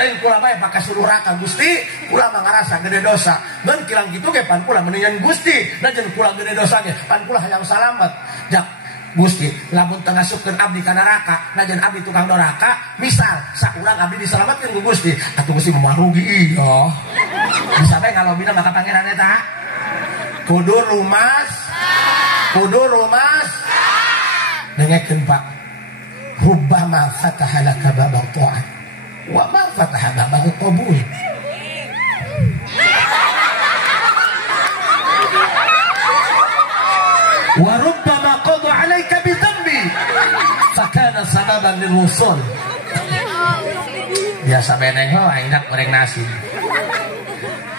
lain kula bae pakai suruh raka Gusti kula mah ngarasa gede dosa ngan kilang kitu ge pan kula meuneuan Gusti dan jeung kula gede dosanya pan kula hayang salamet jak Gusti lamun tengah supkeun abdi ka neraka najan abdi tukang doraka misal saurang abdi diselamatkeun ku Gusti atuh Gusti mah rugi iya bisa bae ngalobina maka pangeran eta kudu rumas dengekeun Pak rubbama fataha laka babal ta'at wa ma fataha babal qabul wa rubbama qada 'alaika bi dhanbi fakana sababan lil wusul biasa beneng ho aing dak goreng nasi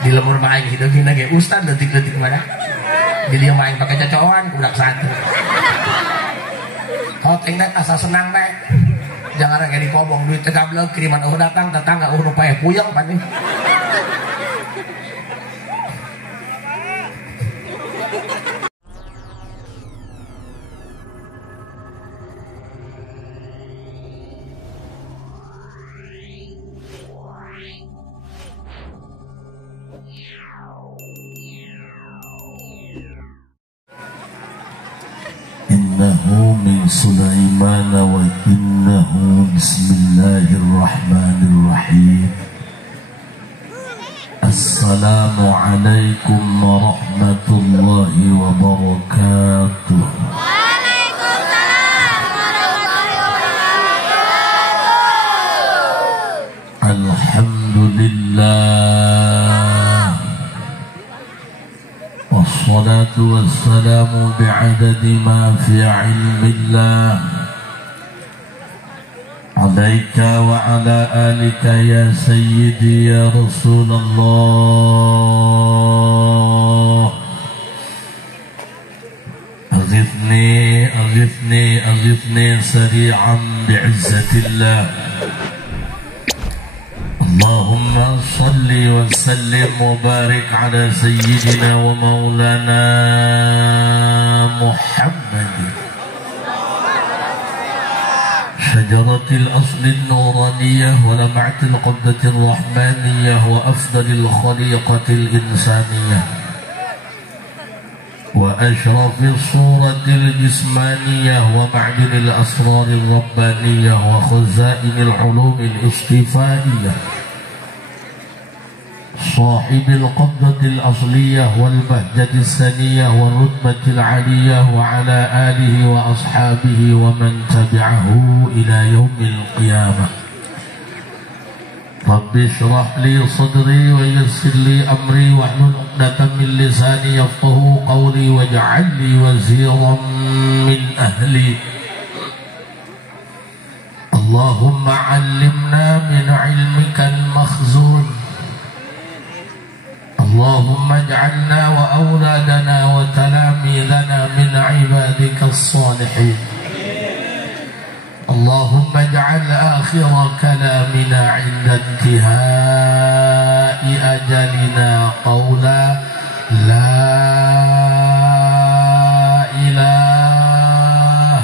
di lemur mah aing hideungna ge ustad leutik-leutik mana di lieu mah aing pake cocoan budak santri hoteng dak asa senang teh jangan kayak dikobong duit tegableug kiriman datang tetangga nu pae puyeng pan nih innahu min Sulaiman wa innahu bismillahirrahmanirrahim. Assalamu alaikum warahmatullahi wabarakatuh. Waalaikumsalam warahmatullahi wabarakatuh. Alhamdulillah. Wassalatu wassalamu bi'adadi ma fi ilmillah alaika wa ala alika ya sayyidi ya Rasulullah. Aghithni sari'an bi'izzatillah. Allahumma salli wa sallim wa barik ala sayyidina wa maulana Muhammad syajaratil asli nuraniyah wa lam'atil qabdatil rahmaniyah wa afdalil khaliqatil insaniyah wa ashrafil suratil jismaniyah wa ma'dinil asraril rabbaniyah wa khazainil ulumil istifaiyah صاحب القبضة الأصلية والبهجة السنية والرتبة العلية وعلى آله وأصحابه ومن تبعه إلى يوم القيامة. رب اشرح لي صدري ويسر لي أمري واحلل عقدة من لساني يفقهوا قولي واجعل لي وزيرا من أهلي. اللهم علمنا من علمك المخزون. اللهم اجعلنا وأولادنا وتلاميذنا من عبادك الصالحين. اللهم اجعل آخر كلامنا عند انتهاء أجلنا قولا لا إله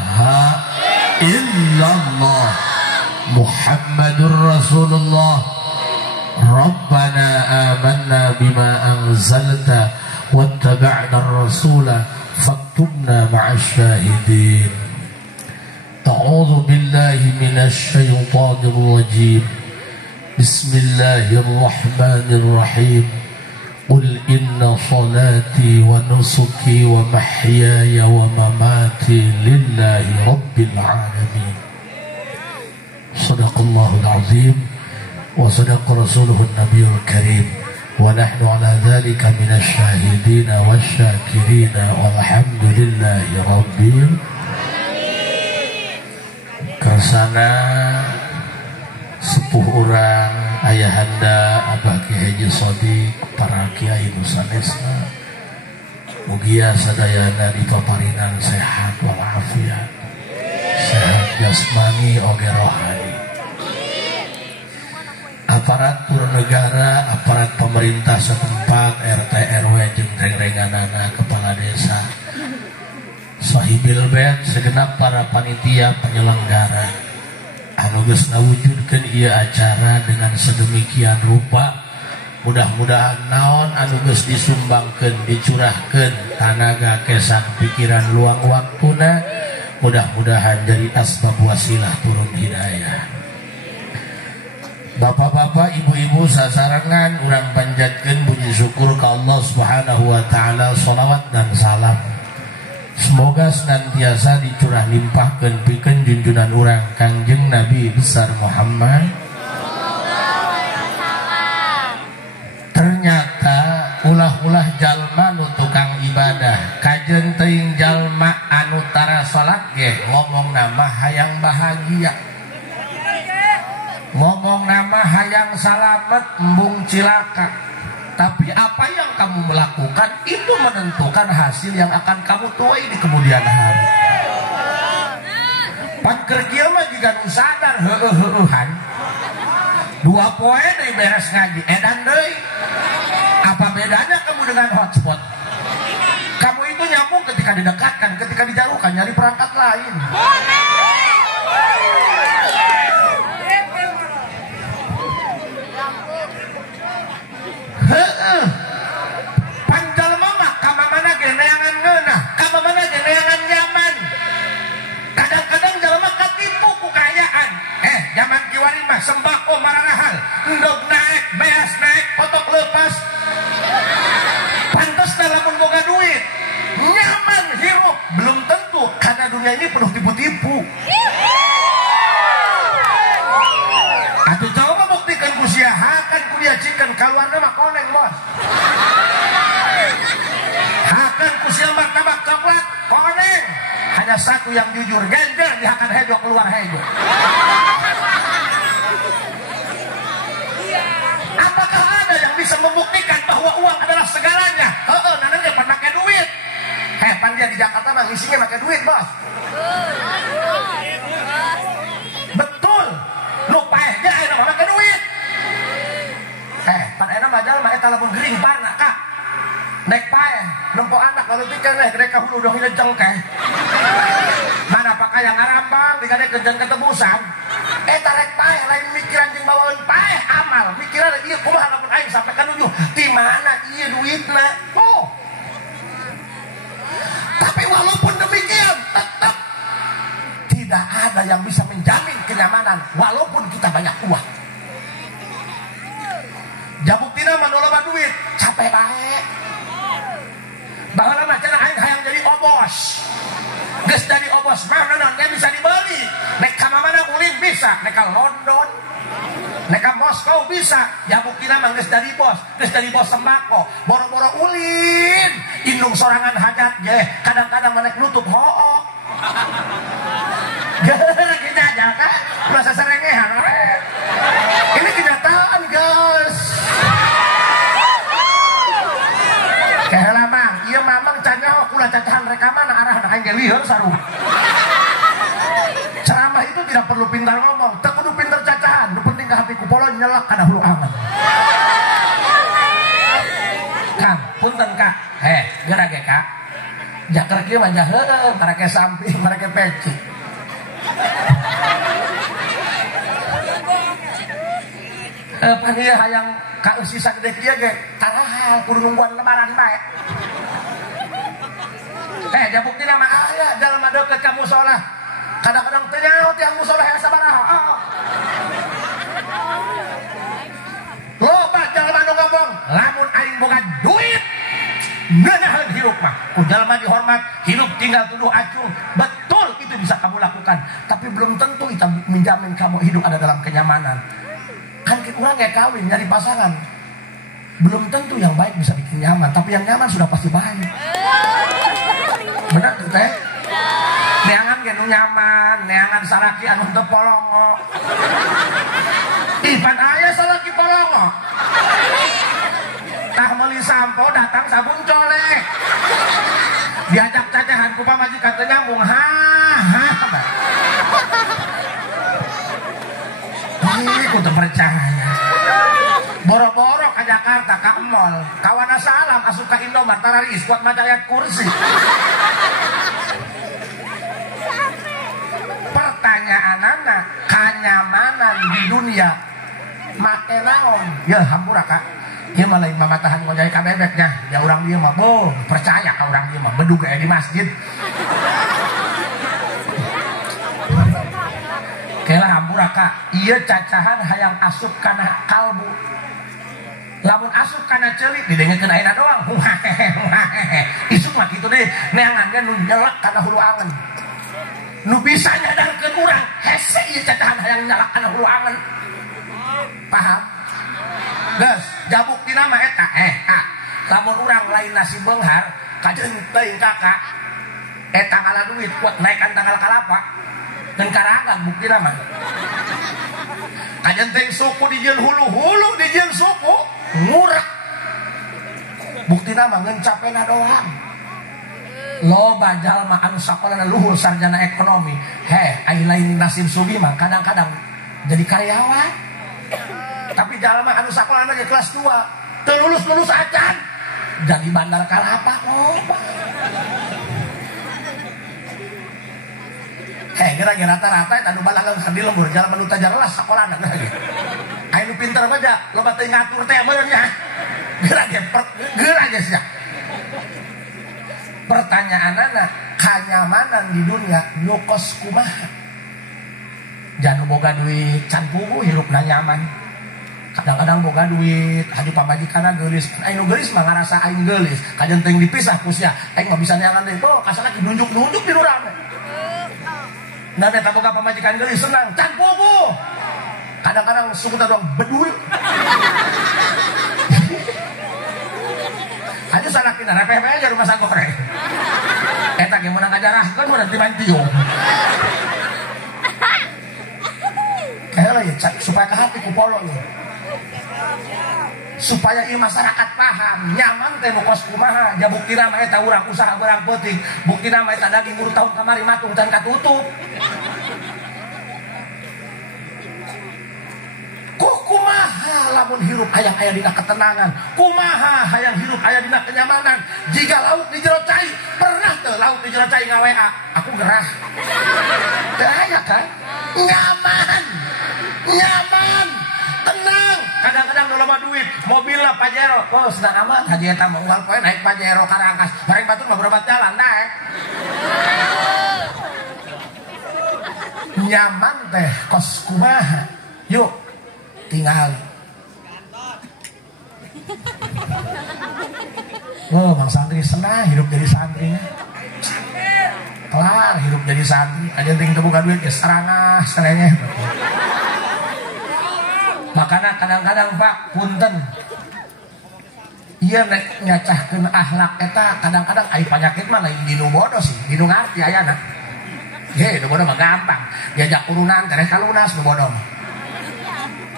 إلا الله محمد رسول الله. ربنا آمنا بما أنزلت واتبعنا الرسول فاكتبنا مع الشاهدين. أعوذ بالله من الشيطان الرجيم. بسم الله الرحمن الرحيم. قل إن صلاتي ونسكي ومحياي ومماتي لله رب العالمين. صدق الله العظيم وصدق رسوله النبي الكريم ونحن على ذلك من الشاهدين والشاكرين والحمد لله رب العالمين. Kersana sepuh urang ayahanda Abah Kiai Haji Shodiq para kiai nusanesna mugia sadayana dipaparinan sehat walafiat sehat jasmani oge rohani. Aparatur negara, aparat pemerintah setempat, RT RW jeung reng-renganana kepala desa, sahibil bed, segenap para panitia penyelenggara, anu geus ngawujudkeun ieu acara dengan sedemikian rupa. Mudah-mudahan naon anu geus disumbangkeun dicurahkeun tanaga kesan pikiran luang waktuna, mudah-mudahan jadi asbab wasilah turun hidayah. Bapak-bapak, ibu-ibu sasarangan urang panjatkeun puji syukur ka Allah Subhanahu wa taala, shalawat dan salam semoga senantiasa dicurah limpahkeun pikeun junjunan urang Kangjeng Nabi besar Muhammad. Ternyata ulah-ulah jalma nu tukang ibadah kajen teuing jalma anu tara salat ge ngomong nama hayang bahagia, ngomong nama hayang salamet embung cilaka, tapi apa yang kamu melakukan itu menentukan hasil yang akan kamu tuai di kemudian hari. Pan keur kieu mah jiga nu sadar heueuh-heueuhan 2 poe deui beres ngaji edan deui. Apa bedanya kamu dengan hotspot? Kamu itu nyambung ketika didekatkan, ketika dijauhkan nyari perangkat lain. Panjalma mah kamamana ge neangan ngeunah, kamamana ge neangan nyaman. Kadang-kadang jalma katipu ku kayaan. Zaman kiwari mah sembako mararahal, endog naik, beas naik, potok lepas. Pantes lamun boga duit, nyaman hirup, belum tentu karena dunia ini penuh tipu-tipu. Atuh coba buktikan ku sia hakan ku dia cikeun kaluarna mah koneng bos. Hakan ku sia martabak coklat koneng. Hanya satu yang jujur, gender dihakan hejo keluar hejo. Apakah ada yang bisa membuktikan bahwa uang adalah segalanya? Nanang dia pakai duit. Pan dia di Jakarta mah ngisinya pakai duit bos. Betul. Lu paehnya ayeuna mah pakai duit. Pan ayeuna mah jalma eta lamun gering parna kak. Naik paeh, nempo anak lalu pikir gede ka hulu dong ini jengkeh. Mana pakai yang ngarambang digade kejen ketebusan. Eta rek paeh lain mikiran jeung bawaeun paeh amal. Mikiran ieu kumaha lamun aing sampai ka nuju. Di mana ieu duitna? Oh. Tapi walaupun demikian tetap tidak ada yang bisa menjamin kenyamanan walaupun kita banyak uang. Jabuktina mah nu loba duit, capek bae. Baheula mah cenah aing hayang jadi obos. Geus jadi obos mah naon ge bisa dibeli. Nek ka mana ulin bisa, nek ka London, nek ka Moskow bisa. Ya buktina mah geus jadi bos sembako. Boro-boro ulin, indung sorangan hajat ge, kadang-kadang manek nutup hook. Gara kita aja kan, masa serengehan. Ini kenyataan guys. Kayak mang, iya mamang canyaho kula cacahan rekaman arah anak yang lieur saruh. Ceramah itu tidak perlu pintar ngomong, tak kudu pintar cacahan. Nu penting ke hati kupolo nyelak kana hulu angan. Kang, punten kak. Geura ge kak. Jaker kieu mah heueuh, marake samping, marake peci. Panieu hayang ka sisa gede kieu ge tarahal kudu nungguan lebaran bae. Jabuktina mah aya jalma deukeut ka mushola. Kadang-kadang teu nyaho tiang mushola aya sabaraha. Loba jalma nu ngomong, lamun aing boga duit ngeunaheun hirup mah. Ku jalma dihormat, hirup tinggal tuduh acung. Betul itu bisa kamu lakukan, tapi belum tentu itu menjamin kamu hidup ada dalam kenyamanan. Kan kita nggak kawin nyari pasangan, belum tentu yang baik bisa bikin nyaman, tapi yang nyaman sudah pasti baik. Benar tuh teh? Neangan ge nu nyaman, neangan salaki anu teu polongo. Pan aya salaki polongo. Tah meuli sampo datang sabun colek. Diajak cacahan ku pamajikan teu nyambung. Ku teu percaya. Boro-boro ke Jakarta, ke mall, kawana salam asup ka Indomaret tararis kuat maca ayat kursi. Pertanyaan anak, kanyamanan di dunia make naon ya hampura Kak ieu mah lain mamatahan ngojay ka bebeknya ya urang dieu mah boh percaya ka urang dieu mah bedug aya di masjid kela hampura Kak ieu cacahan hayang asup kana kalbu lamun asup kana ceulik didengekeun ayeuna doang isuk mah kitu deui neangan nu nyelek kana hulu angen nu bisa nyadarkeun urang hese ieu cacahan hayang nyalak kana hulu angen paham geus jabuk dina mah eta Kak lamun urang lain nasi beunghar kajeun teuing Kakak eta ngala duit kuat naekan tanggal kalapa dan karangan buktina mah kajeun teuing suku dijieun hulu-hulu dijieun suku ngurek buktina mah ngeun capena doang loba jalma anu sakolana luhur sarjana ekonomi ai lain nasib sugi mah kadang-kadang jadi karyawan tapi jalma anu sakolana ge kelas 2 teu lulus acan jadi bandar kalapa loba kira-kira rata-rata eta anu balangan di lembur jalma nu tajarelas sakolana ge anu pinter mah ja loba teu ngatur teh meureun nya geura ge sia pertanyaanana kanyamanan di dunia nyokos kumaha jangan boga duit can pugu hirupna nyaman kadang-kadang boga duit hadi pamajikanna geulis anu geulis mah ngarasa aing geulis kajeun teuing dipisah ku sia aing mah bisa neangan deui boh kasana nunjuk-nunjuk di urang nah eta boga pamajikan geulis senang can pugu kadang-kadang suku doang bedul aja salakina repeh-repeh aja rumah sagok rek eta ge meunang ngajarahkeun mah nanti mantiung kayak ya supaya ke hati ku polo ya supaya ieu masyarakat paham nyaman teh mokos kumaha ja buktina mah eta urang usaha barang peuting buktina mah eta daging urut tahun kamari matung dan katutup kumaha lamun hirup hayang aya dina ketenangan kumaha hayang hirup aya dina kenyamanan jika lauk di jero cai pernah teu lauk di jero cai ngawea aku gerah teu aya kan nyaman tenang kadang-kadang nu loba duit mobilna Pajero oh senang amat haji eta mah unggal poe naik Pajero karangkas bareng batur mah berobat jalan naik nyaman teh kos kumaha yuk tinggal oh bang santri senang hidup jadi santrinya kelar hidup jadi santri aja ting buka duit ya serangah serengeh makanya kadang-kadang Pak punten iya nyacahkeun akhlak eta kadang-kadang ai panyakit mah lain dinu bodoh sih dinu ngarti ayana nu bodoh mah gampang diajak urunan tereh kalunas nu bodoh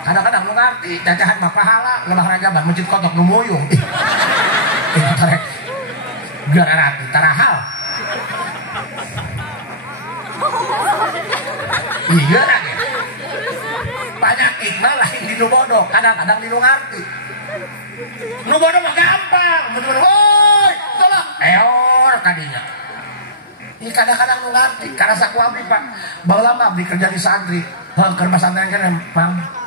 kadang-kadang lu ngerti cacahan mah pahala lebah rajaban masjid kotok nu muyung tarek gara rati tarahal iya lagi penyakit mah lain di nu bodoh kadang-kadang di nu ngerti nu bodoh mah gampang woi tolong eor kadinya ini kadang-kadang nu ngerti karena saku abdi Pak baheula mah abdi kerja di santri keur pesantren kan Mang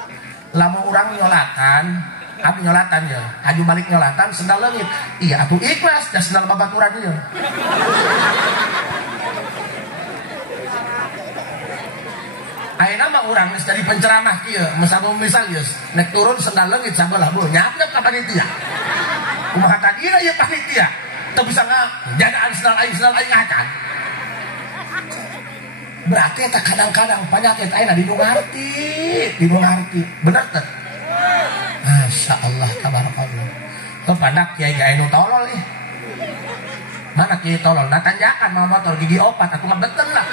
lamun urang nyolatan abdi nyolatan ya aju balik nyolatan sendal leungit iya atuh ikhlas da sendal babaturan ieu ayeuna mah urang geus jadi penceramah kieu misal geus nek turun sendal leungit sabelah beuh nyapnya ka panitia kumaha tadina ieu panitia teu bisa ngajagaan sendal aing acan berarti tak kadang-kadang penyakit ayeuna di nu ngarti bener teh Masya Allah tabarakallah kepada kiai kiai nu tolol nih mana kiai tolol nah tanjakan mau motor gigi opat aku mah beten lah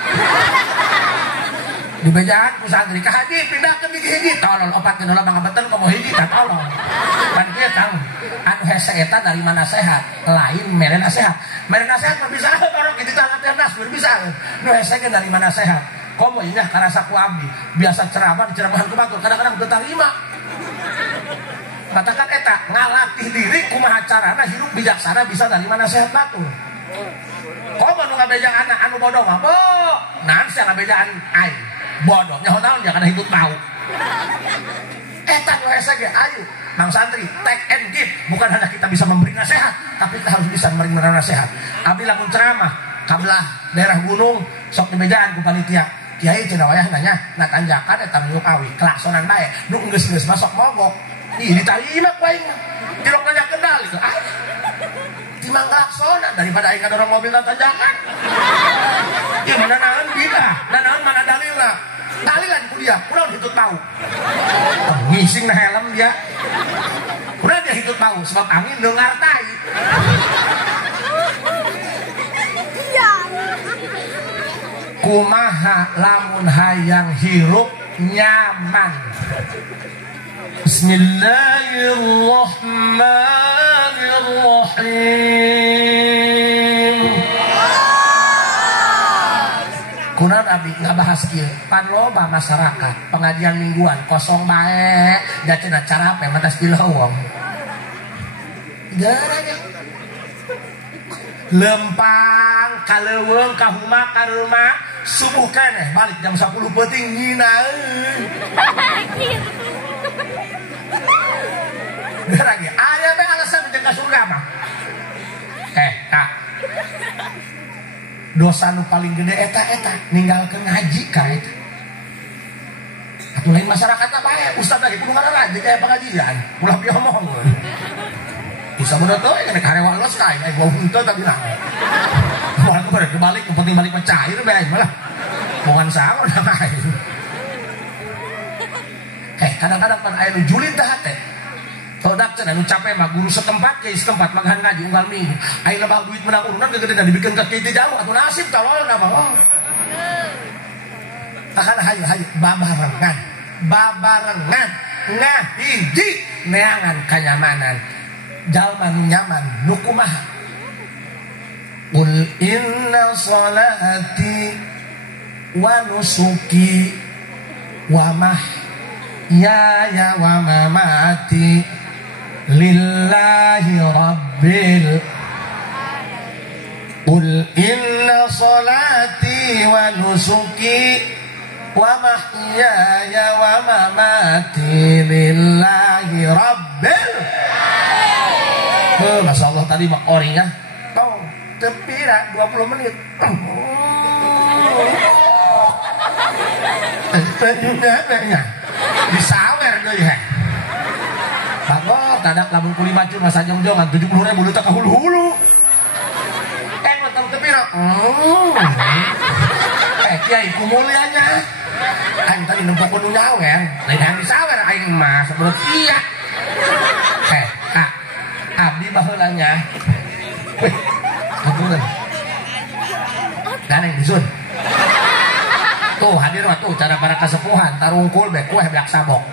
di bejaan ku santri ka haji pindah ke gigi hiji tolol opat teh ulah mangga beten komo hiji tah tolol kan kieu Kang anu hese eta dari mana sehat lain mere nasehat mah bisa orang kitu tah latihan nas bisa nu hese ge dari mana sehat komo nya karasa ku abdi biasa ceramahan ku batur kadang-kadang teu tarima katakan eta ngalatih diri kumaha carana hirup bijaksana bisa dari mana sehat batur komo nu ngabejaan anu bodoh mah naon sia ngabejaan aing bodohnya naon dia kana hitut bau. Eta nu hese ge ayo Mang Santri take and give, bukan hanya kita bisa memberi nasihat, tapi kita harus bisa memberi nasihat. Abdi lamun ceramah kabelah daerah gunung sok dimejaan ku panitia. Kiai cenah wayah nanya, na tanjakan eta nu awi, kelaksonan bae, nu geus-geus masuk mogok. Ih ditarima ku aing. Tilok nanya kendali ke aing. Timang kelaksonan daripada aing ngadorong mobil na tanjakan. Ieu mana naon bidah, naon mana dalilna. Dalilan ku dia, kunaon hitut bau. Ngising na helm dia. Kunaon dia hitut bau sebab angin nu ngartai. Kumaha lamun hayang hirup nyaman. Bismillahirrahmanirrahim. Kunaon abdi ngabahas ieu pan loba masyarakat pengajian mingguan kosong bae da cenah cara apa mantas dileuwong. Garanya lempang kaleuweung ka huma ka rumah subuh keneh balik jam 10 peuting nyinaeun. Garage aya bae alasan jeung ka surga mah. Kak. Dosa nu paling gede eta ninggalkeun ngaji ka eta. Atuh lain masyarakat bae ustaz lagi kudu ngararan di kayak pengajian ulah biomong. Bisa bener tuh ya karyawan los kae ai bau henteu tapi nah. Moal kebalik yang penting balik mencair bae malah. Bongan saur da kae. Kadang-kadang pan aya nu julin tah teh. Todak cenah nu capek mah guru setempat kiai setempat magahan ngaji unggal minggu. Aya lebah duit menang urunan gegedean dibikeun ka kiai teh jauh atuh nasib tololna mah. Takana hayu babarengan ngahiji neangan kanyamanan. Jalma nu nyaman nu kumaha. Qul inna salati wa nusuki wa mahyaya wa mamati lillahi rabbil. Qul inna salati wa nusuki wa mahyaya wa mamati lillahi rabbil. Masya Allah tadi mak oring ya. Tau tepira 20 menit. Juga disawer deui he. Bagor tadak lamun kuli bacur masa jongjongan 70.000 duta ka hulu-hulu. Nonton tepira. Kiai kumulianya. Aing tadi nempok kudu nyawer, lain disawer aing mah sebelum iya. Kak abdi baheulanya. Wih, kapunten. Ganeng disun. Tuh hadir mah tuh cara para kasepuhan tarungkul be kueh beak sabok.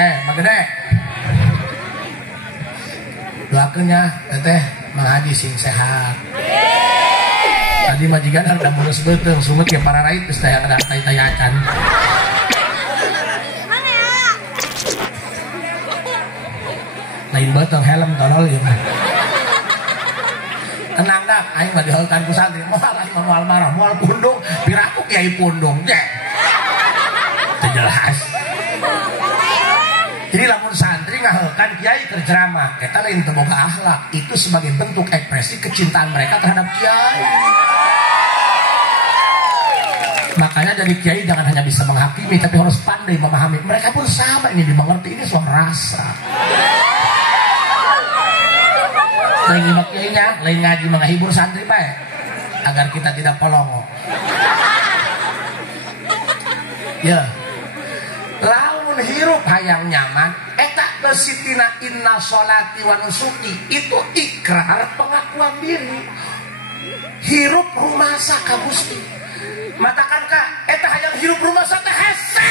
Magede. Doakeun nya teteh Mang Haji sing sehat. Tadi majikan harda mulus beuteung sumut ke para raid geus teh ada tay-tayacan. Lain beuteung helm tolol ieu mah. Tenang dah, aing mah diheulkan ku santri. Moal aing mah moal marah, moal pundung, piraku kiai pundung. Teu jelas. Jadi lamun santri ngaheulkan kiai keur ceramah, eta lain teu boga akhlak. Itu sebagai bentuk ekspresi kecintaan mereka terhadap kiai. Makanya jadi kiai jangan hanya bisa menghakimi, tapi harus pandai memahami. Mereka pun sama ini dimengerti, ini soal rasa. Lain nyimak kiainya, lain ngaji menghibur santri bae, agar kita tidak polongo. Ya, lamun hirup hayang nyaman, eta besitina inna sholati wa nusuki itu ikrar pengakuan diri. Hirup rumasa ka Gusti. Matakan ka eta hayang hirup rumasa teh hese.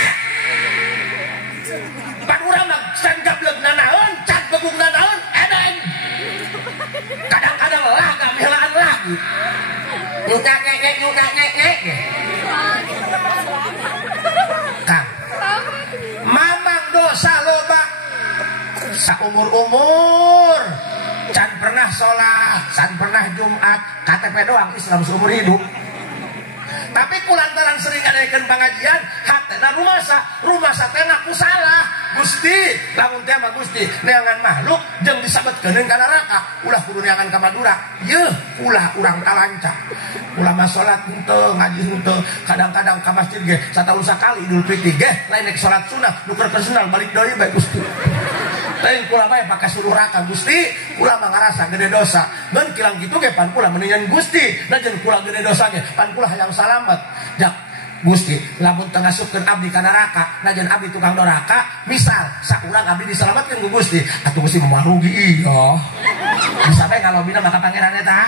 Pan urang mah can gablegna naon, can begungna naon, edan. Kadang-kadang laga milaan lagu. Nyuk-nyek. Kang, mamang dosa loba saumur-umur can pernah sholat, can pernah Jumat, KTP doang Islam seumur hidup. Tapi kulantaran sering adakan pengajian hatena rumasa teh aku salah Gusti lamun teh mah Gusti neangan makhluk jeung disabetkeun ka neraka ulah kudu neangan ka Madura yeuh ulah urang talanca ulah mah salat henteu ngaji henteu kadang-kadang ka masjid ge sataun sakali Idul Fitri ge lain nek salat sunah nukerkeun sendal balik deui bae Gusti lain kula bae pake suruh raka Gusti kula mah ngarasa gede dosa mun kilang kitu ge pan kula meuneuan Gusti da jeung kula gede dosa ge pan kula hayang salamet jak Gusti lamun teu ngasupkeun abdi ka neraka najan abdi tukang doraka misal saurang abdi diselamatkeun ku Gusti atuh Gusti mah rugi iya bisa bae ngalobina maka pangeran eta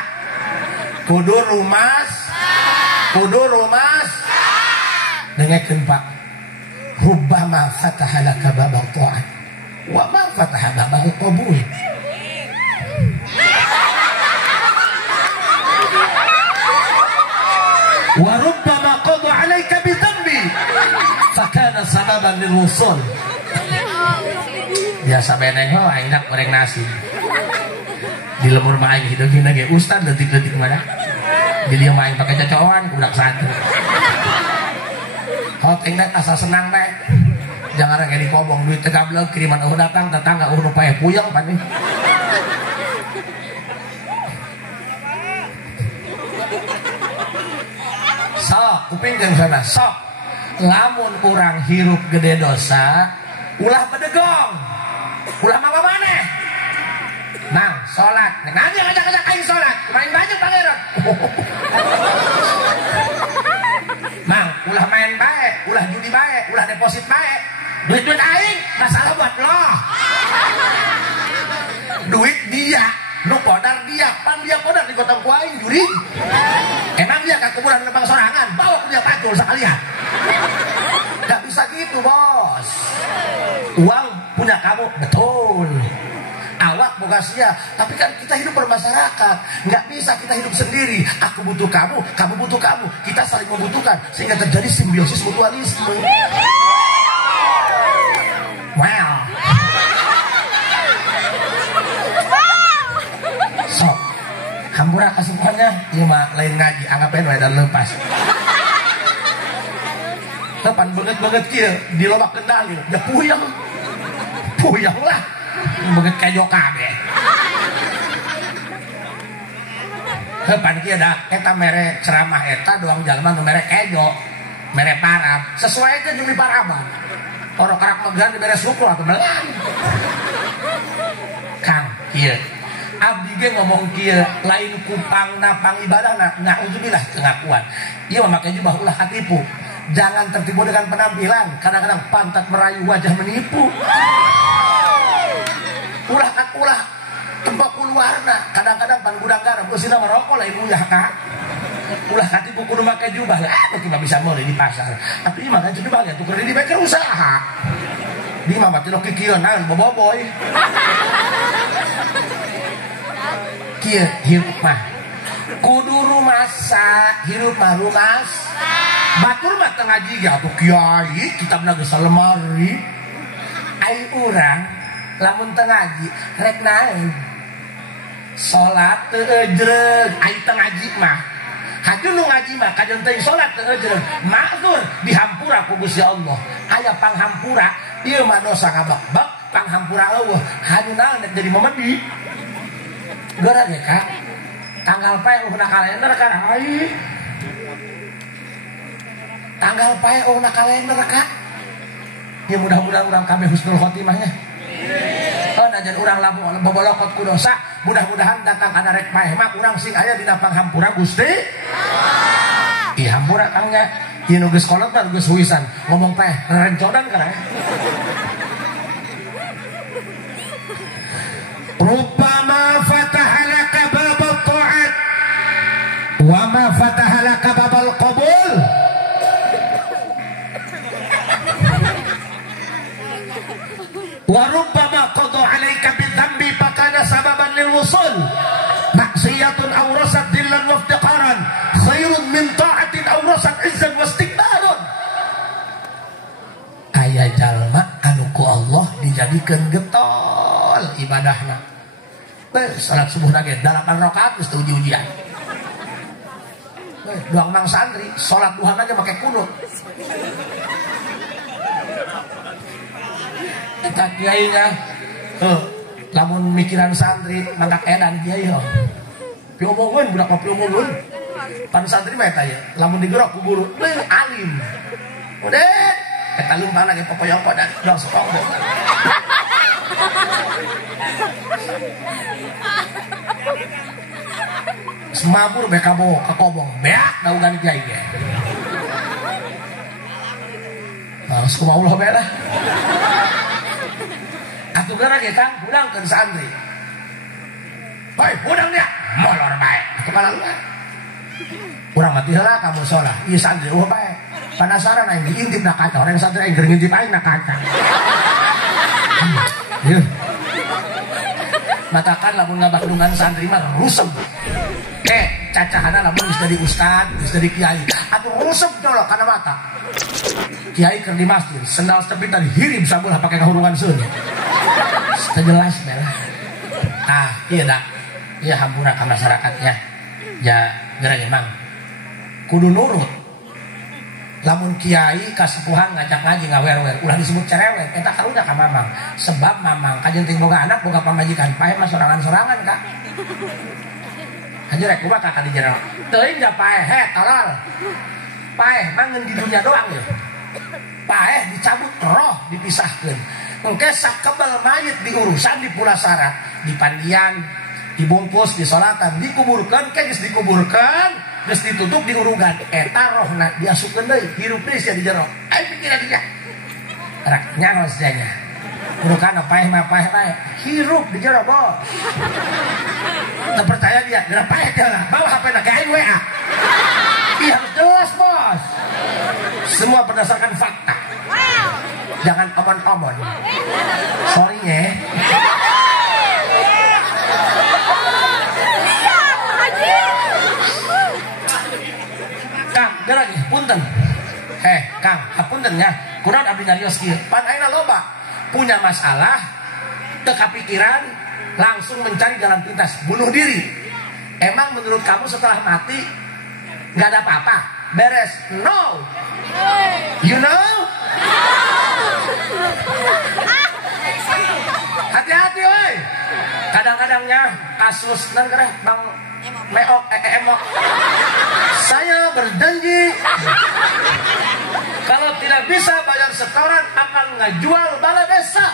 kudu rumas dengekeun Pak rubbama fataha laka babal ta'at wa ma fataha babal qabul wa rubbama qada 'alaika bi dhanbi fakana sababan lil wusul biasa beneng ho aing dak goreng nasi di lemur mah aing hidupna ge ustad leutik-leutik mana di lieu mah aing pake cocoan budak santri hot aing dak asa senang bae jangan kayak dikobong duit teh gablek kiriman datang tetangga nu pae puyeng pan nih sok kupingkeun sana sok lamun urang hirup gede dosa ulah bedegong ulah mama maneh nang salat nanti ngajak-ngajak aing salat main baju pangeran mang ulah main bae ulah judi bae ulah deposit bae duit aing masalah buat lo duit dia nu kodar dia pan dia kodar di gotong ku aing judi emang dia ke kuburan nebang sorangan bawa dia patul sekalian gak bisa gitu bos uang punya kamu betul awak boga sia tapi kan kita hidup bermasyarakat nggak bisa kita hidup sendiri aku butuh kamu kamu butuh kamu kita saling membutuhkan sehingga terjadi simbiosis mutualisme wow sok hampura kesimpulannya iya mah lain ngaji anggapain wae dan lepas depan banget kia di lobak kendali ya puyeng lah banget kayak kabe depan kia dah eta mere ceramah eta doang jalma nu mere kejo mere parab sesuai aja jeung di paraban orang karak megan di beres rukul atau melan Kang kia abdi ge ngomong kieu lain kupangna pangibadahna nauzubillah tengah kuat ieu mah make jubah ulah katipu jangan tertipu dengan penampilan kadang-kadang pantat merayu wajah menipu ulah tempat keluarna kadang-kadang pan gudang garam usina merokok lain uyah ka ulah katipu kudu make jubah lah kita bisa meuli di pasar tapi mah kan jubah ya tuker di bengkel usaha di mah mati lo kieu naon boboiboy kieu hirup mah kudu rumasa hirup mah rumas batur mah tengah jiga atuh kiai kitabna geus salemari ai urang lamun tengah ngaji rek naon salat teu ejreug ai tengah ngaji mah haju nu ngaji mah kajen teuing salat teu ejreug makzur dihampura ku Gusti Allah aya panghampura ieu mah dosa ngabak-bak panghampura eueuh haju naon jadi memedi gara ge Kak tanggal pae uhna kalender kan ai tanggal pae uhna kalender Kak ya mudah-mudahan urang kabeh husnul khotimahnya oh najan urang lamun bobolokot ku dosa mudah-mudahan datang kana rek pae mah urang sing aya dina panghampura Gusti ih hampura Kang nya ieu nu geus kolot mah geus huisan ngomong pae rencodan kana Rubbama fataha laka babal ta'at wa ma fataha laka babal qabul wa rubbama qada 'alaika bidhanbi fakana sababan lil wusul maksiyatun awrasat dillan wa iftiqaran khairun min ta'atin awrasat izzan wa istikbaran aya jalma anu ku Allah dijadikeun getol ibadahna salat subuh nage 8 rakaat geus uji-ujian doang mang santri sholat duha aja pakai kunut. Kita kiainya lamun mikiran santri mangkat edan kiai yo piomongkeun budak mah piomongkeun pan santri mah eta ya lamun digerok ku guru alim udah eta lumpana ge popoyong kodan dong sok. Semabur bekabo kakobong beak daugan kiai ge. Subhanallah belah. Atuh gara ge Kang pulangkeun santri. Hoi, pudang dia. Molor bae. Atuh kalangna. Urang mati heula kamu sholat. Ieu santri bae. Penasaran aing diintip na kaca. Orang santri aing keur ngintip aing na kaca. Ieu. Matakan lamun ngabakdungan santri mah rusem. Cacahana lamun geus jadi ustad, geus jadi kiai. Atuh rusem dolok kana mata. Kiai keur di masjid, sendal cepit tadi hirim sabulah pakai kahurungan seun. Jelas belah. Iya dah. Iya hampura ka masyarakat ya. Ya geura ge Mang. Kudu nurut. Lamun kiai kasepuhan ngajak ngaji ngawer-wer, ulah disebut cerewet, eta karunya ka Mamang. Sebab Mamang kajen ting boga anak boga pamajikan, paeh mah sorangan-sorangan Kak. Haji rek kumaha Kak di jero. Teuing da paeh tolol. Paeh mah ngeun di dunia doang ya. Paeh dicabut roh dipisahkeun. Engke sakebel mayit diurusan di pulasara, di pandian, dibungkus, disolatan, dikuburkeun, geus dikuburkeun, geus ditutup diurugan. Eta rohna diasupkeun deui, hirup deui sia di jero. Aya pikiran dia. Rak nyanos nya. Urukan paeh mah paeh bae. Hirup di jero, Bos. Teu percaya dia, geura paeh dia. Bawa HP-na ke aing WA. Iya harus jelas, Bos. Semua berdasarkan fakta. Jangan omon-omon. Sorry ya. Kang, geragi, punten. Kang, hapunten ya. Kurang abdi nyarios kieu. Pan ayeuna loba punya masalah, teu kapikiran, langsung mencari jalan pintas, bunuh diri. Emang menurut kamu setelah mati nggak ada apa-apa? Beres? No. You know? Hati-hati woi. Kadang-kadangnya kasus negara Bang Meok Emok. Saya berjanji kalau tidak bisa bayar setoran akan ngejual balai desa.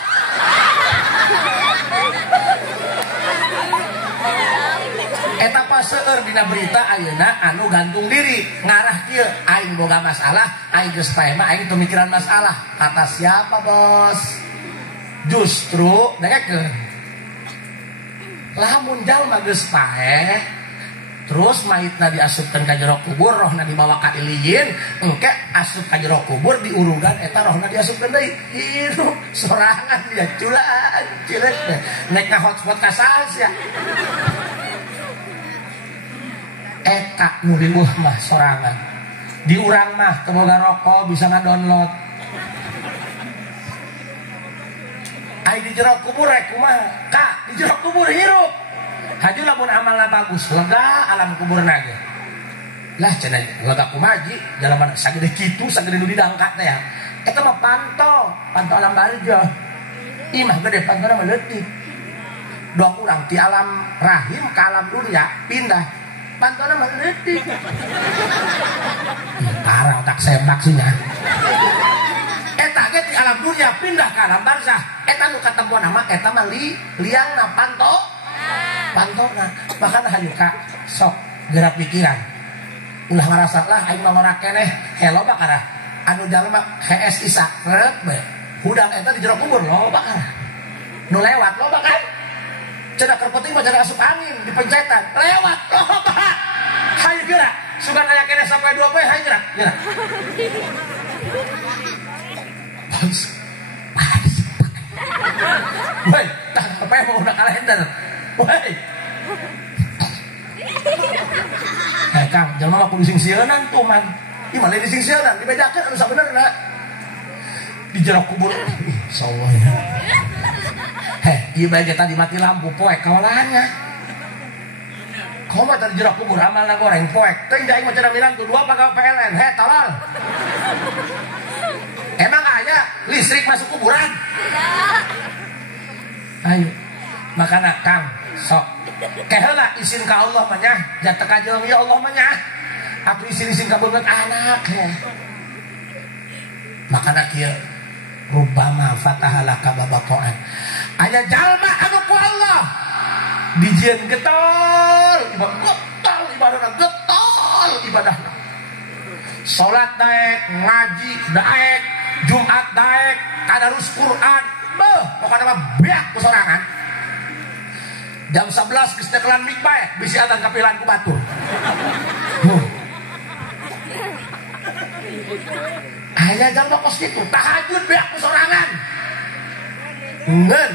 Eta paseur dina berita ayeuna anu gantung diri ngarah kieu aing boga masalah aing geus paeh mah aing teu mikiran masalah. Kata siapa, Bos? Justru dengekeun. Lamun jalma geus paeh terus maitna diasupkeun ka jero kubur, rohna dibawa ka iliyin, engke asup ka jero kubur diurugan eta rohna diasupkeun deui. Hirup sorangan dia culan cileuk nek ngahotspot ka saha. Eta nu ribuh mah sorangan. Di urang mah teu boga rokok bisa ngadownload. Ai di jero kubur rek kumaha? Kak, di jero kubur hirup. Haju lamun amalna bagus, lega alam kuburna ge. Lah cenah lega kumaji, jalaman sagede kitu, sagede nu didangkat teh ya. Eta mah panto alam barja. Imah gede pantona mah leutik. Doang urang ti alam rahim ka alam dunia pindah. Pantona mah leutik. Parah otak sembak sih nya. Eta ge di alam dunia pindah ka alam barzah. Eta nu katempuan nama eta mah liangna panto. Pantona makanya hayu Kak sok gerak pikiran ulah ngarasa lah aing mah ngora keneh helo bakara anu jalma HS Isa rek be hudang eta di jero kubur loba kan nu lewat loba kan cenah keur penting mah jangan asup angin dipencetan lewat loba hayu gerak sugan aya keneh sampai 2 poe hayu gerak woi tah apa mau udah kalender. Woi. Kang, jelema mah kudu singsieunan tuh man. Ieu mah lain singsieunan, dibedakeun anu sabenerna. Di jero kubur. Insyaallah ya. Ieu bae tadi mati lampu poek kawalahannya. Koma dari jerak kubur amalna goreng poek. Teuing da aing mah cenah minang tuh 2 pagawe PLN. He tolol. Emang aya listrik masuk kuburan? Ayo. Makana Kang sok keheula isin ka Allah mah nya, jatah ka jeung ya Allah mah nya. Atuh isin-isin ka beungeut anak ya. Makana kieu rubbama fatahala ka babatoan. Aya jalma anu ku Allah dijieun getol ibadahna. Salat daek, ngaji daek, Jumat daek, tadarus Quran, pokoknya mah beak kusorangan. Jam 11 geus dekelan mik bae, bisi adzan kapilan ku batur. Aya jalma kos kitu, tahajud beak kusorangan. Ngeun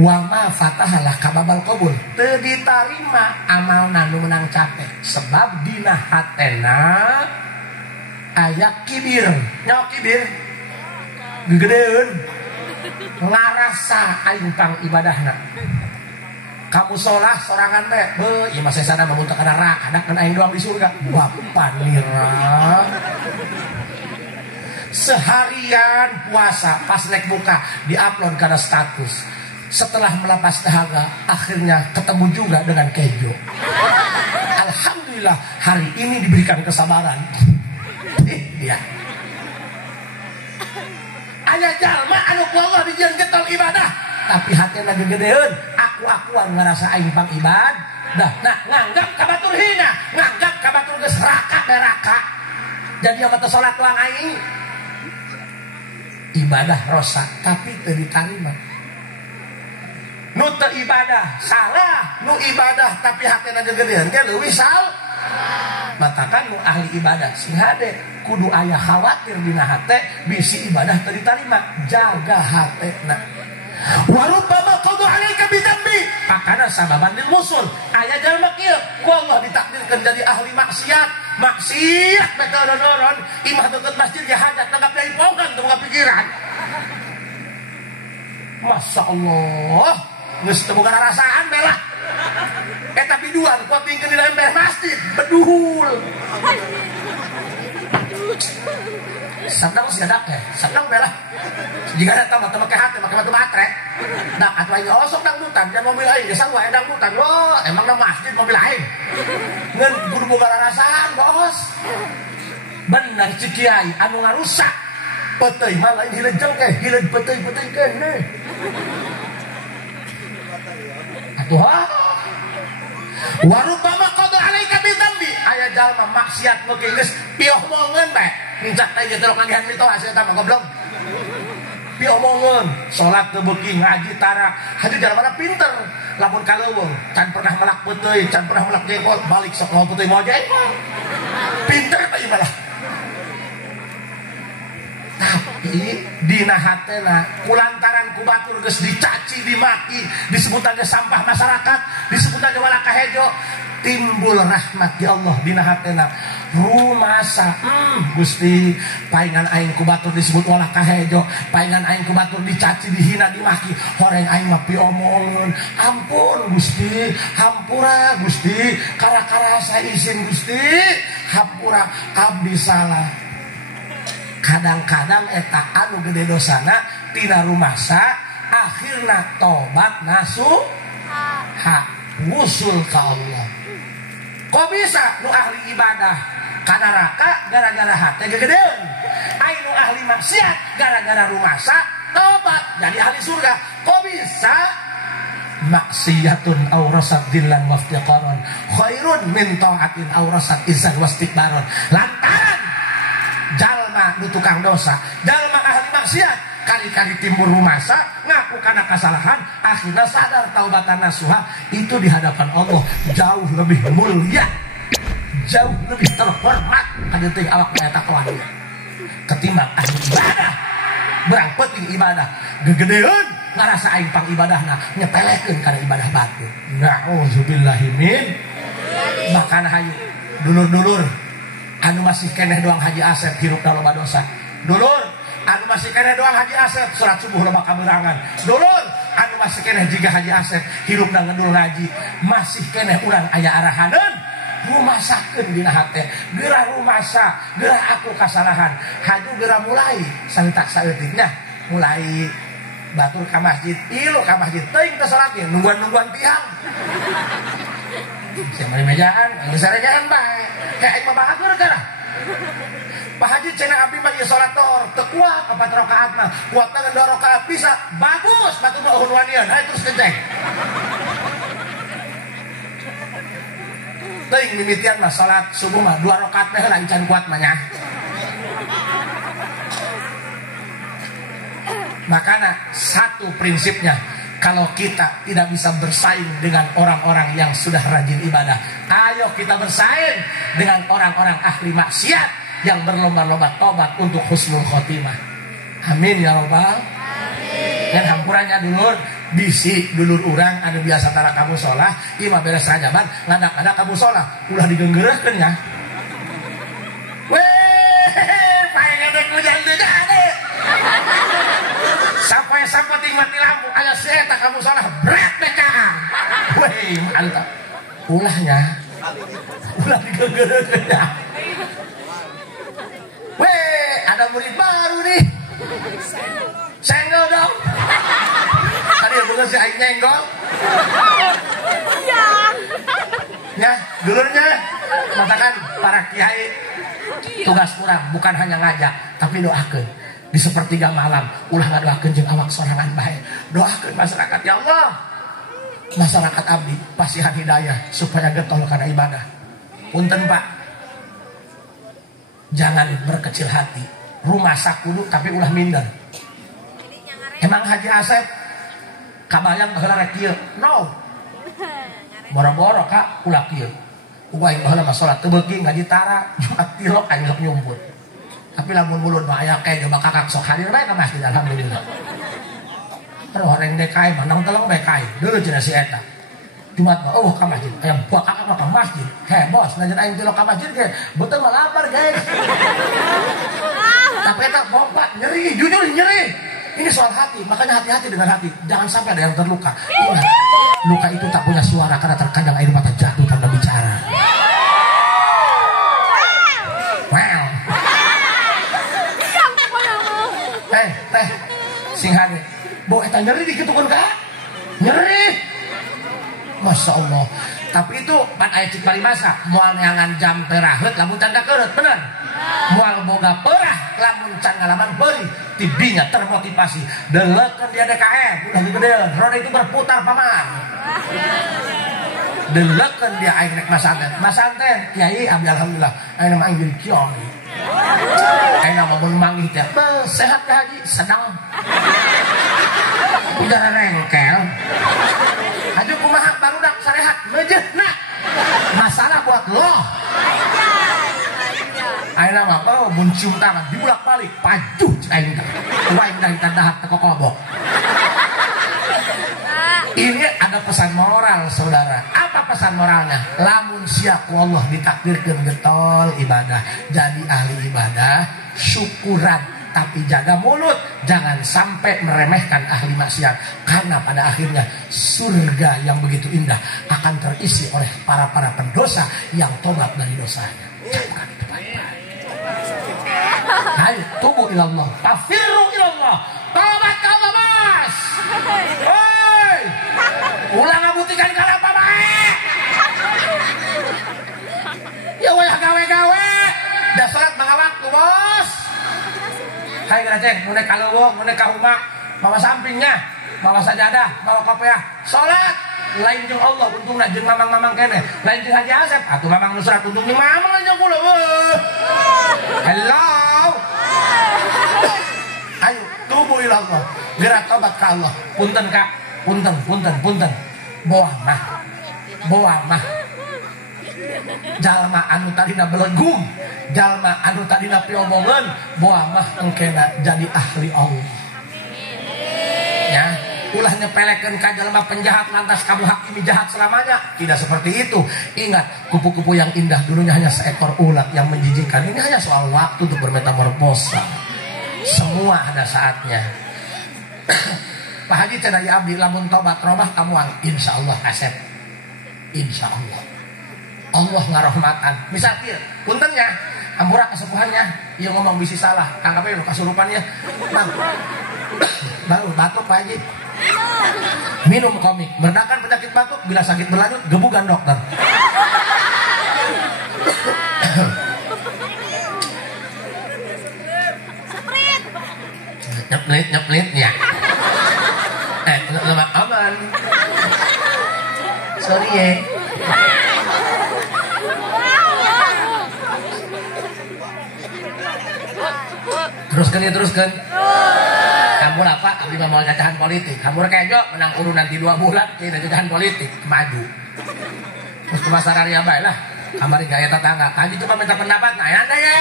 wa ma fatahalah kababal qabul teu ditarima amalna nu menang capek sebab dina hatena aya kibir. Nyawa kibir gegedeun ngarasa aing pang ibadahna. Kamu sholah sorangan teh beuh ieu mah sesana mah muntah kana rakadak kan aing doang di surga. Bapak nira seharian puasa pas naik buka diupload karena status. Setelah melepas dahaga akhirnya ketemu juga dengan kejo. Alhamdulillah hari ini diberikan kesabaran. Iya. Aya jalma anu ku Allah dijieun getol ibadah tapi hatena gegedeun aku-akuan ngarasa aing pang ibad. Nah nganggap ka batur hina, nganggap ka batur geus raka beraka. Jadi apa teh salat doang aing ibadah rosak tapi teu ditarima. Nu teu ibadah salah, nu ibadah tapi hatena gegedeun ge leuwih salah. Matakan nu ahli ibadah sing hade kudu aya khawatir dina hate bisi ibadah teu ditarima, jaga hatena. Wa rubbama qadu alaika bidzambi pakana sababan lil musul. Aya jalma kieu ku Allah ditakdirkeun jadi ahli maksiat betul doron imah deket masjid ge hajat nanggap deui pogan teu boga pikiran. Masya Allah geus teu boga rasaan belah. Eta biduan ku tingkeun di dalam masjid beduhul. Sadang siadak ya, sadang belah. Jika ada tambah make hati, make batu matre. Nah, atuh aing osok dangdutan, dan mobil aing geus sawa dangdutan. Wah, emang na masjid mobil aing. Ngeun kudu boga rasaan, Bos. Bener cik kiai anu ngarusak. Peteuy mah lain hilejeng ke, hileud peteuy-peteuy keneh. Atuh warubama qada alaika bidzambi aya jalma maksiat nu geus pieuh mongeun bae mincak teh geus ngagihan mitoas eta mah goblok pieuh mongeun salat teu beuki ngaji tara haju jalmana pinter lamun kaleuweung can pernah melak peuteui can pernah melak jenggot balik sok ngau peuteui moal jenggot pinter teh ibadah. Tapi dina hatena kulantaran ku batur geus dicaci dimaki disebut aja sampah masyarakat disebut aja walaka hejo timbul rahmat di Allah dina hatena rumasa Gusti paingan aing ku batur disebut walaka hejo paingan aing ku batur dicaci dihina dimaki horeng aing mah piomongeun ampun Gusti hampura Gusti kara-kara saya izin Gusti hampura abdi salah. Kadang-kadang eta anu gede dosana tina rumasa akhirna tobat nasuh wusul ka Allah. Kok bisa nu ahli ibadah ka neraka gara-gara hate gegedeun ai nu ahli maksiat gara-gara rumasa tobat jadi ahli surga. Kok bisa maksiatun aurasat dillan waftiqaron khairun min taatin aurasat izan wastikbaron. Lantaran jalma nu tukang dosa, jalma ahli maksiat kali-kali timbul rumasa ngaku kana kesalahan akhirnya sadar taubatan nasuha itu di hadapan Allah jauh lebih mulia, jauh lebih terhormat kana teh awak eta kawan ketimbang ahli ibadah berang penting ibadah gegedeun ngarasa aing pang ibadahna nyepelekeun kana ibadah batu. Nauzubillahi min makan hayu dulur-dulur anu masih keneh doang Haji Asep hirup da loba dosa. Dulur anu masih keneh doang Haji Asep salat subuh loba kaberangan. Dulur anu masih keneh jika Haji Asep hirup dan ngedul ngaji masih keneh urang aya arahaneun rumasakeun dina hate geura rumasa geura aku kasalahan haju geura mulai santak saeutiknya mulai batur ka masjid ilu ka masjid teuing teh salat ge nungguan tiang Semari mejaan, ngesarejaan bae. Kayak aing mah bahagur kana. Pak Haji cenah abdi mah ieu salat tor, teu kuat 4 rakaat mah. Kuatna ngan 2 rakaat bisa. Bagus, batur mah uhun wanian. Hayu terus kenceng. Teuing mimitian mah salat subuh mah 2 rakaat teh heula can kuat mah nya. Makanya satu prinsipnya, kalau kita tidak bisa bersaing dengan orang-orang yang sudah rajin ibadah, ayo kita bersaing dengan orang-orang ahli maksiat yang berlomba-lomba tobat untuk husnul khotimah. Amin ya robbal. Dan hampurannya dulur, bisi dulur urang anu biasa tara kamu sholah, imah beres rajaban, ngadak-ngadak kamu sholah, ulah digenggeureukeun nya. Weh, pae ngedek hujan deui. Sampai ting mati lampu aya si eta kamu salah bret bekaan. Weh, mantap. Ulahnya. Ulah digenggeureukeun ya. Weh, ada murid baru nih. Senggol dong. Tadi bukan si aing nyenggol. Iya. Ya, dulurnya katakan para kiai tugas kurang bukan hanya ngajak tapi doakeun. Di sepertiga malam ulah ngadoakeun jeung awak sorangan bae. Doakeun masyarakat ya Allah. Masyarakat abdi pasihan hidayah supaya getol kana ibadah. Punten Pak. Jangan berkecil hati. Rumah sakudu tapi ulah minder. Emang Haji Asep kabayang baheula rek kieu? No. Boro-boro Kak ulah kieu. Uga aing baheula mah salat teu beuki ngaji tara, Jumat tilok aing sok nyumput. Tapi lamun mulut mah aya kae coba kakak sok hadir bae ka masjid alhamdulillah. Terus horeng dekai manang teleng bae kae. Deuleu cenah si eta. Jumat mah ka masjid. Aya buah kakak mah ka masjid. He bos, najan aing tilok ka masjid ge beuteung mah lapar guys. Tapi eta pompa nyeri, jujur nyeri. Ini soal hati, makanya hati-hati dengan hati. Jangan sampai ada yang terluka. Ingat, luka itu tak punya suara karena terkadang air mata jatuh tanda bicara. Wow. Teh, singhane. Bo eta nyeri dikitukeun ka? Nyeri. Masya Allah. Tapi itu pan aya cik parimasa, moal neangan jam teraheut lamun tanda keureup, bener? Moal boga perah lamun can ngalaman beuri, tidinya termotivasi. Deleukeun dia DKM, udah gedeun, roda itu berputar paman. Deleukeun dia aing rek masanten. Masanten, kiai abdi alhamdulillah. Aing mah aing kiai. Aing mah mun manggih teh, sehat ka Haji? Sedang. Udah rengkel. Haji kumaha barudak sarehat? Meujeuhna. Masalah buat lo. Aing mah mun cium tangan diulak-balik pajuh aing teh. Wae dari tandahak teh kokobok. Ini ada pesan moral saudara. Apa pesan moralnya? Lamun sia ku Allah ditakdirkeun getol ibadah, jadi ahli ibadah, syukuran tapi jaga mulut, jangan sampai meremehkan ahli maksiat, karena pada akhirnya surga yang begitu indah akan terisi oleh para pendosa yang tobat dari dosanya. Camkan itu baik-baik. Ayo tubuh ilallah, tafirru ilallah, tobat ke Allah mas. Hei, ulang ngabutikan kalapa bae. Ya wayah gawe-gawe, dah salat mangga waktu bos. Hai Graceng, mulai kaleuweung, mulai ka rumah, bawa sampingnya, bawa sajadah, bawa kopiah, salat. Lain jeung Allah untungna jeung mamang-mamang kene. Lain jeung Haji Asep, atuh mamang nusrat untung jeung mamang lain jeung kula. Hello. Ayo tubuh ila Allah, gerak tobat ka Allah. Punten Kak, punten. Boah mah. Jalma anu tadina belegung, jalma anu tadina piomongan, boah mah engkena jadi ahli Allah. Ya, ulah nyepelekeun ka jalma penjahat lantas kamu hakimi jahat selamanya. Tidak seperti itu. Ingat, kupu-kupu yang indah dulunya hanya seekor ulat yang menjijikkan. Ini hanya soal waktu untuk bermetamorfosa. Semua ada saatnya. Pak Haji cenah ya abdi lamun tobat robah kamuang insyaallah kasep. Insyaallah. Allah ngarahmatan. Misal kieu, puntennya ampura kesepuhannya, ieu ngomong bisi salah, anggap aja lu kasurupannya. Baru batuk Pak Haji. Minum komik, meredakan penyakit batuk, bila sakit berlanjut gebukan dokter. Nyeplit ya. Lemak aman. Sorry ya. Teruskan. Kamu apa? Abdi mau cacahan politik. Kamu kejo menang urun nanti 2 bulan kita cacahan politik maju. Terus ke masyarakat bae lah. Kamari gaya tetangga. Kaji cuma minta pendapat. Nah, anda ya.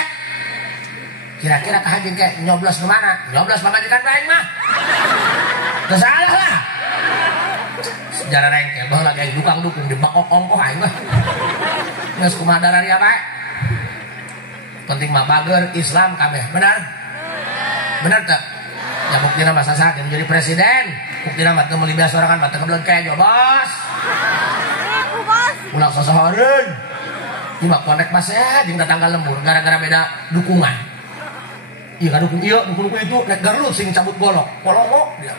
Kira-kira kaji kayak nyoblos kemana? Nyoblos pemajikan baik mah. Kesalah lah. Sejarah rengkel bahwa lagi dukang-dukung di bakok ongkoh aing mah. Geus kumaha dararia bae. Penting mah bager Islam kabeh. Benar? Benar tak? Ya bukti nama sasak yang menjadi presiden. Bukti nama teu meuli biasa sorangan mah teu kebeuleuh kejo, Bos. Ulang sasahoreun. Ieu mah konek mas ya jeung tanggal lembur gara-gara beda dukungan. Iya kan dukung iya, dukung itu nek garlut sing cabut golok. Polongo dia.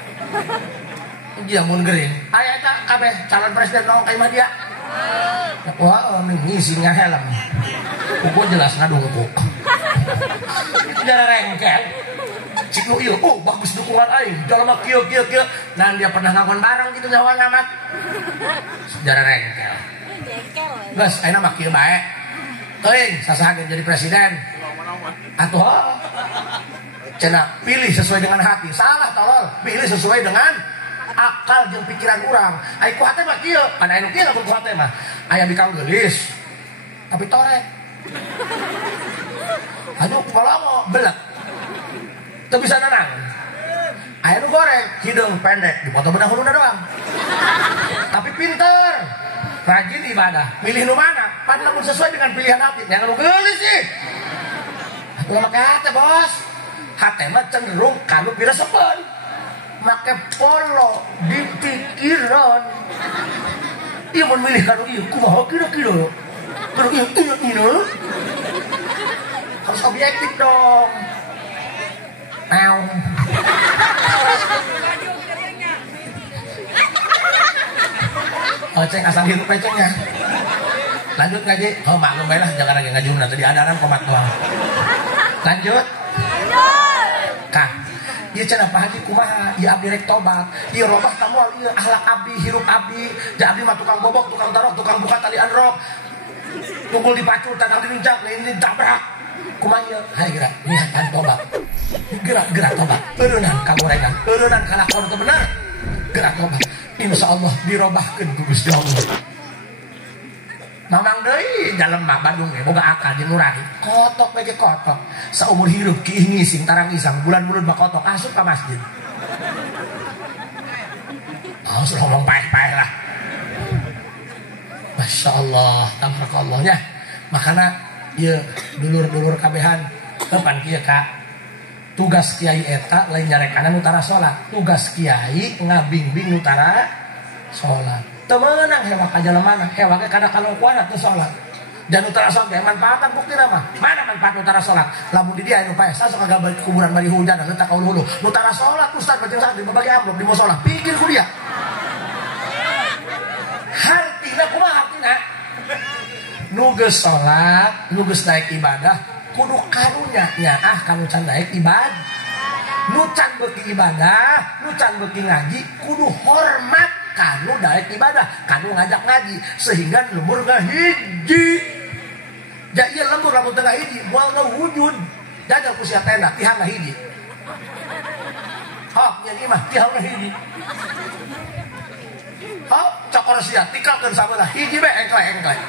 Dia mun gering. Aya eta kabeh calon presiden nong ka imah dia. Wah, ngisi helm. Pokok jelas ngadungkuk. Itu cara rengkel. Cik lu iya, oh bagus dukungan aing. Dalam kieu. Nah dia pernah ngangkon bareng gitu nyawa amat. Sejarah rengkel. Gas, ayeuna mah kieu bae. Teuing sasaha jadi presiden. Atuh cenah pilih sesuai dengan hati. Salah tolol. Pilih sesuai dengan akal jeung pikiran urang. Ai ku hate mah kieu, pan anu kieu lamun ku hate mah. Aya bikang geulis. Tapi torek. Aduh polongo belek. Teu bisa nenang. Aya nu goreng, hidung pendek, dipoto beunang huluna doang. Tapi pinter. Rajin ibadah. Milih nu mana? Pan lamun sesuai dengan pilihan hati. Yang nu geulis sih. Ulah make hate, Bos. Hate mah cenderung kanu piresepen. Make polo di pikiran. Ieu mun milih kanu ieu kumaha kira-kira? Terus ieu harus objektif dong. Ceng asal hidup cengnya. Lanjut ngaji. Oh maklum bae lah jangan lagi ngajuna tadi adaran komat doang. Lanjut. Kang. Ieu cenah Pak Haji kumaha? Ieu abdi rek tobat. Ieu robah kamu ieu akhlak abdi, hirup abdi. Da abdi mah tukang bobok, tukang tarok, tukang buka tali anrok. Tukul dipacul tanah dirincak, lain ditabrak. Kumaha ieu? Hai gerak, niatan tobat. Gerak tobat. Eureunnan kagorengan, eureunnan kalakon teu bener. Gerak tobat. Insyaallah dirobahkeun ku Gusti Allah. Mamang deui dalem mah Bandung ge boga akal jeung nurani. Kotok bae kotok. Saumur hirup kieu ngising tarang isang bulan-bulan mah kotok asup ka masjid. Harus ngomong paeh-paeh lah. Masya Allah, tabarakallah ya. Makana ieu dulur-dulur kabehan kapan kieu Kak? Tugas kiai eta lain nyarekana nu tara salat. Tugas kiai ngabimbing nu tara salat. Teu meunang hewa ka jalemana, hewa ge kada kalongkuana teu salat. Dan nu tara salat ge manfaatan buktina mah. Mana manfaat nu tara salat? Lamun di dia anu paesa sok kagak kuburan bari hujan letak ka hulu-hulu. Nu tara salat ustaz bacing salat di babage amplop di musala. Pikir ku dia. Hartina kumaha hartina? Nu geus salat, nu geus daek ibadah kudu karunya nyaah kanu can daek ibadah. Nu can beuki ibadah, nu can beuki ngaji kudu hormat kanu daek ibadah, kanu ngajak ngaji sehingga lembur ngahiji. Ja ieu lembur lamun teu ngahiji moal ngawujud. Jajal ku sia tenda tihang ngahiji. Hok nya ieu mah tihang ngahiji. Hok cokor sia tikalkeun sabelah hiji bae engklek.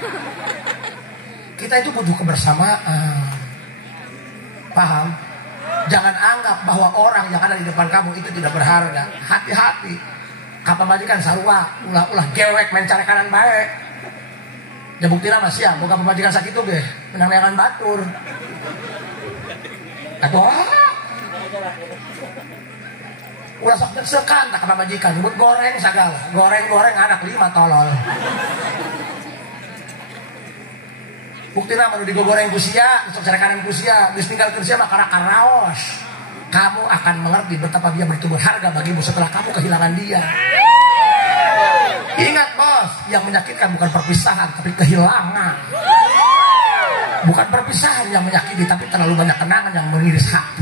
Kita itu butuh kebersamaan. Paham? Jangan anggap bahwa orang yang ada di depan kamu itu tidak berharga. Hati-hati. Kapal majikan sarua, ulah gewek mencari kanan baik. Ya bukti nama siap, bukan pemajikan sakit itu ge, menang-menangan batur. Atau ulah sok deg-degan tak ka majikan nyebut goreng sagala goreng anak 5 tolol bukti nama nu digoreng ku sia sok carekanan ku sia geus tinggalkeun sia mah karakan raos kamu akan mengerti betapa dia bertumbuh harga bagimu setelah kamu kehilangan dia. Ingat bos, yang menyakitkan bukan perpisahan tapi kehilangan. Bukan perpisahan yang menyakiti tapi terlalu banyak kenangan yang mengiris hati.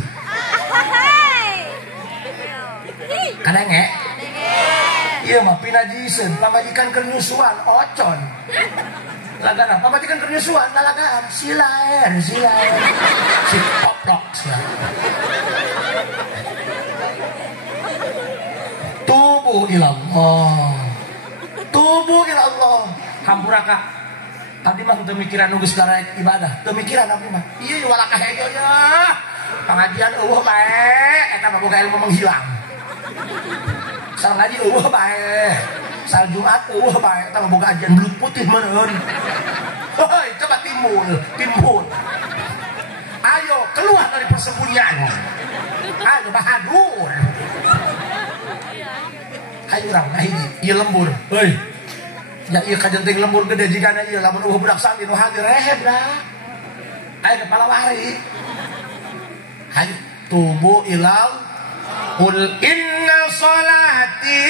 Kadenge iya mah pinajiseun pamajikan keur nyusuan ocon lagana pamajikan keur nyusuan lalagaan silaer si poplok sia tubuh ilallah hampuraka tadi mah teu mikiran nunggu segala ibadah teu mikiran abdi mah ieu walakah hejo nya pengajian eueuh bae eta mah boga ilmu menghilang sal ngaji eueuh bae sal Jumat eueuh bae eta mah boga ajian belut putih meureun hoi coba timbul ayo keluar dari persembunyian ayo bahadur ayo urang nah ini ieu lembur heuy yang ieu kajenting lembur gede jigana ieu lamun eueuh budak sami nu hadir reheb dah ayo kepala wari ayo tubuh ilal Qul inna salati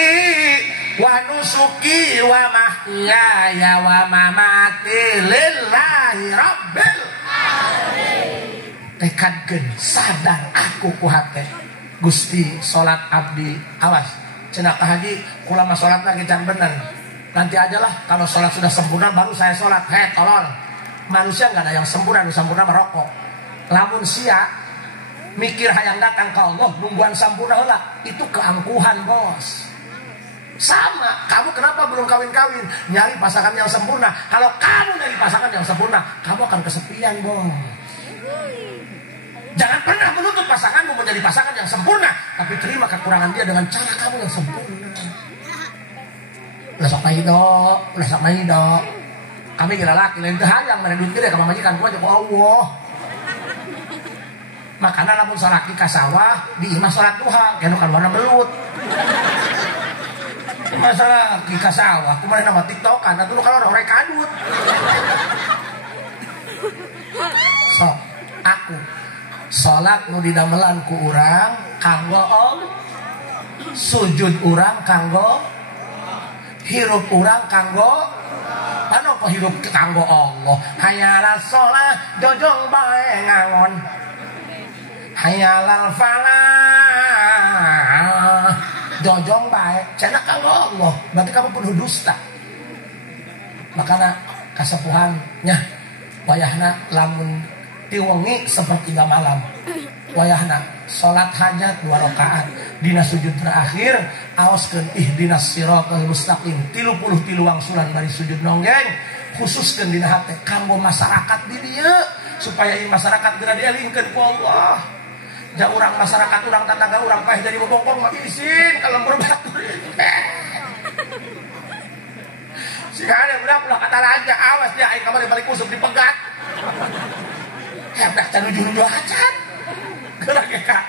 wa nusuki wa mahyaya wa mamati lillahi rabbil alamin. Tekadkeun sadar aku ku hate Gusti salat abdi awas cenah ka haji kula mah salatna ge can bener. Nanti ajalah kalau salat sudah sempurna baru saya salat. Tolol. Manusia enggak ada yang sempurna, nu sempurna merokok. Lamun sia mikir hayang datang ke Allah nungguan sampurna heula itu keangkuhan bos. Sama kamu kenapa belum kawin-kawin nyari pasangan yang sempurna. Kalau kamu nyari pasangan yang sempurna kamu akan kesepian bos. Jangan pernah menuntut pasanganmu menjadi pasangan yang sempurna tapi terima kekurangan dia dengan cara kamu yang sempurna. Ulah sok maido kami kira laki lain teu hayang mere duit gede ka majikan ku aja ku Allah. Makanya lamun salaki ka sawah di imah salat duha kanu kan warna belut. Masalah ki ka sawah kumaha nama tiktokan atuh kalau orang kadut. So, aku salat nu didamelan ku urang kanggo Allah. Sujud urang kanggo hirup urang kanggo anu kok hirup kanggo Allah. Hayalah salat jojong bae ngangon. Hayalal falah jojong baik cenah kanggo Allah berarti kamu penuh dusta. Makanya kasepuhannya wayahna lamun ti wengi sepertiga malam wayahna salat hajat 2 rakaat dina sujud terakhir aoskeun ihdinas siratal mustaqim 33 wangsulan bari sujud nonggeng khususkeun dina hate kanggo masyarakat di dieu supaya ieu masyarakat geura dielingkeun ku Allah. Ja urang masyarakat urang tetangga urang paeh jadi bobongkong mah izin ka lembur batur. Sing ada budak ulah kata raja awas dia aing kamari balik kusuk dipegat. Hebdah can nuju acan. Geura ge ka.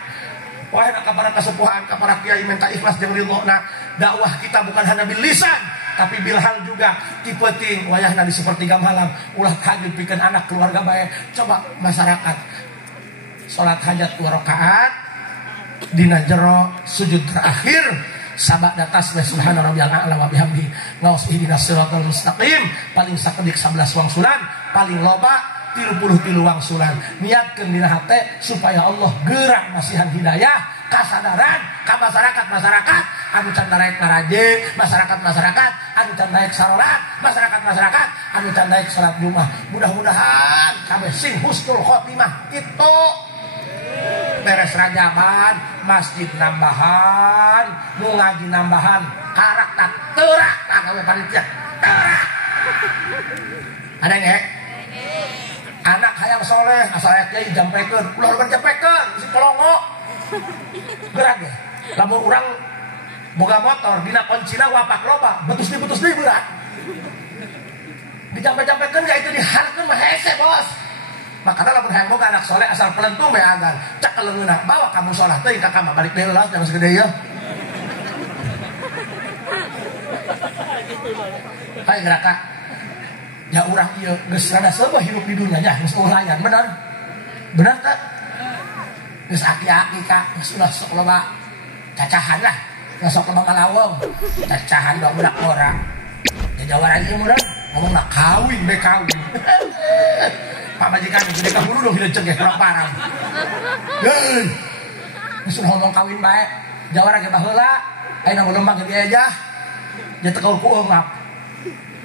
Wahai ka para kasepuhan ka para kiai minta ikhlas jeung ridhona dakwah kita bukan hanya bil lisan tapi bilhal juga tipeting wayahna di sepertiga malam ulah tahajud pikeun anak keluarga bae. Coba masyarakat salat hajat 2 rakaat dina jero sujud terakhir sabada tasbih subhana rabbiyal a'la wa bihamdi ngaos ihdinas siratal mustaqim paling sakedik 11 wangsulan paling loba 33 wangsulan niatkeun dina hate supaya Allah gerak masihan hidayah kasadaran ka masyarakat anu can daek ngaraje masyarakat anu can daek salat masyarakat anu can daek salat Jumat mudah-mudahan kabeh sing husnul khotimah itu beres rajaban masjid nambahan nu ngaji nambahan karakter teurak gawe panitia teurak ada nge anak hayang soleh asal kiai jampekeun ulah jampekeun si kolongo gerak ge lamun urang boga motor dina koncina wapak loba betus deui berat dijampe-jampekeun ga itu diharkeun mah hese bos. Makanya lamun hayang boga anak soleh asal pelentung bae agan cek leungeunna bawa kamu salat teuing ka kamar balik deui las jam segede ieu Hai geraka. Ya urang ieu geus rada seubeuh hirup di dunya nya geus ulayan bener. Bener teh? Geus aki-aki ka geus ulah sok loba cacahan lah. Geus sok loba kalaweng. Cacahan dong budak orang. Ya jawara ieu meureun ngomongna kawin be kawin. Pamajikan gede ka hulu dong hideung ge kurang parang. Heuh. Geus ngomong kawin bae. Jawara ge baheula ayeuna lomba ge aja. Ya teu ku eungap.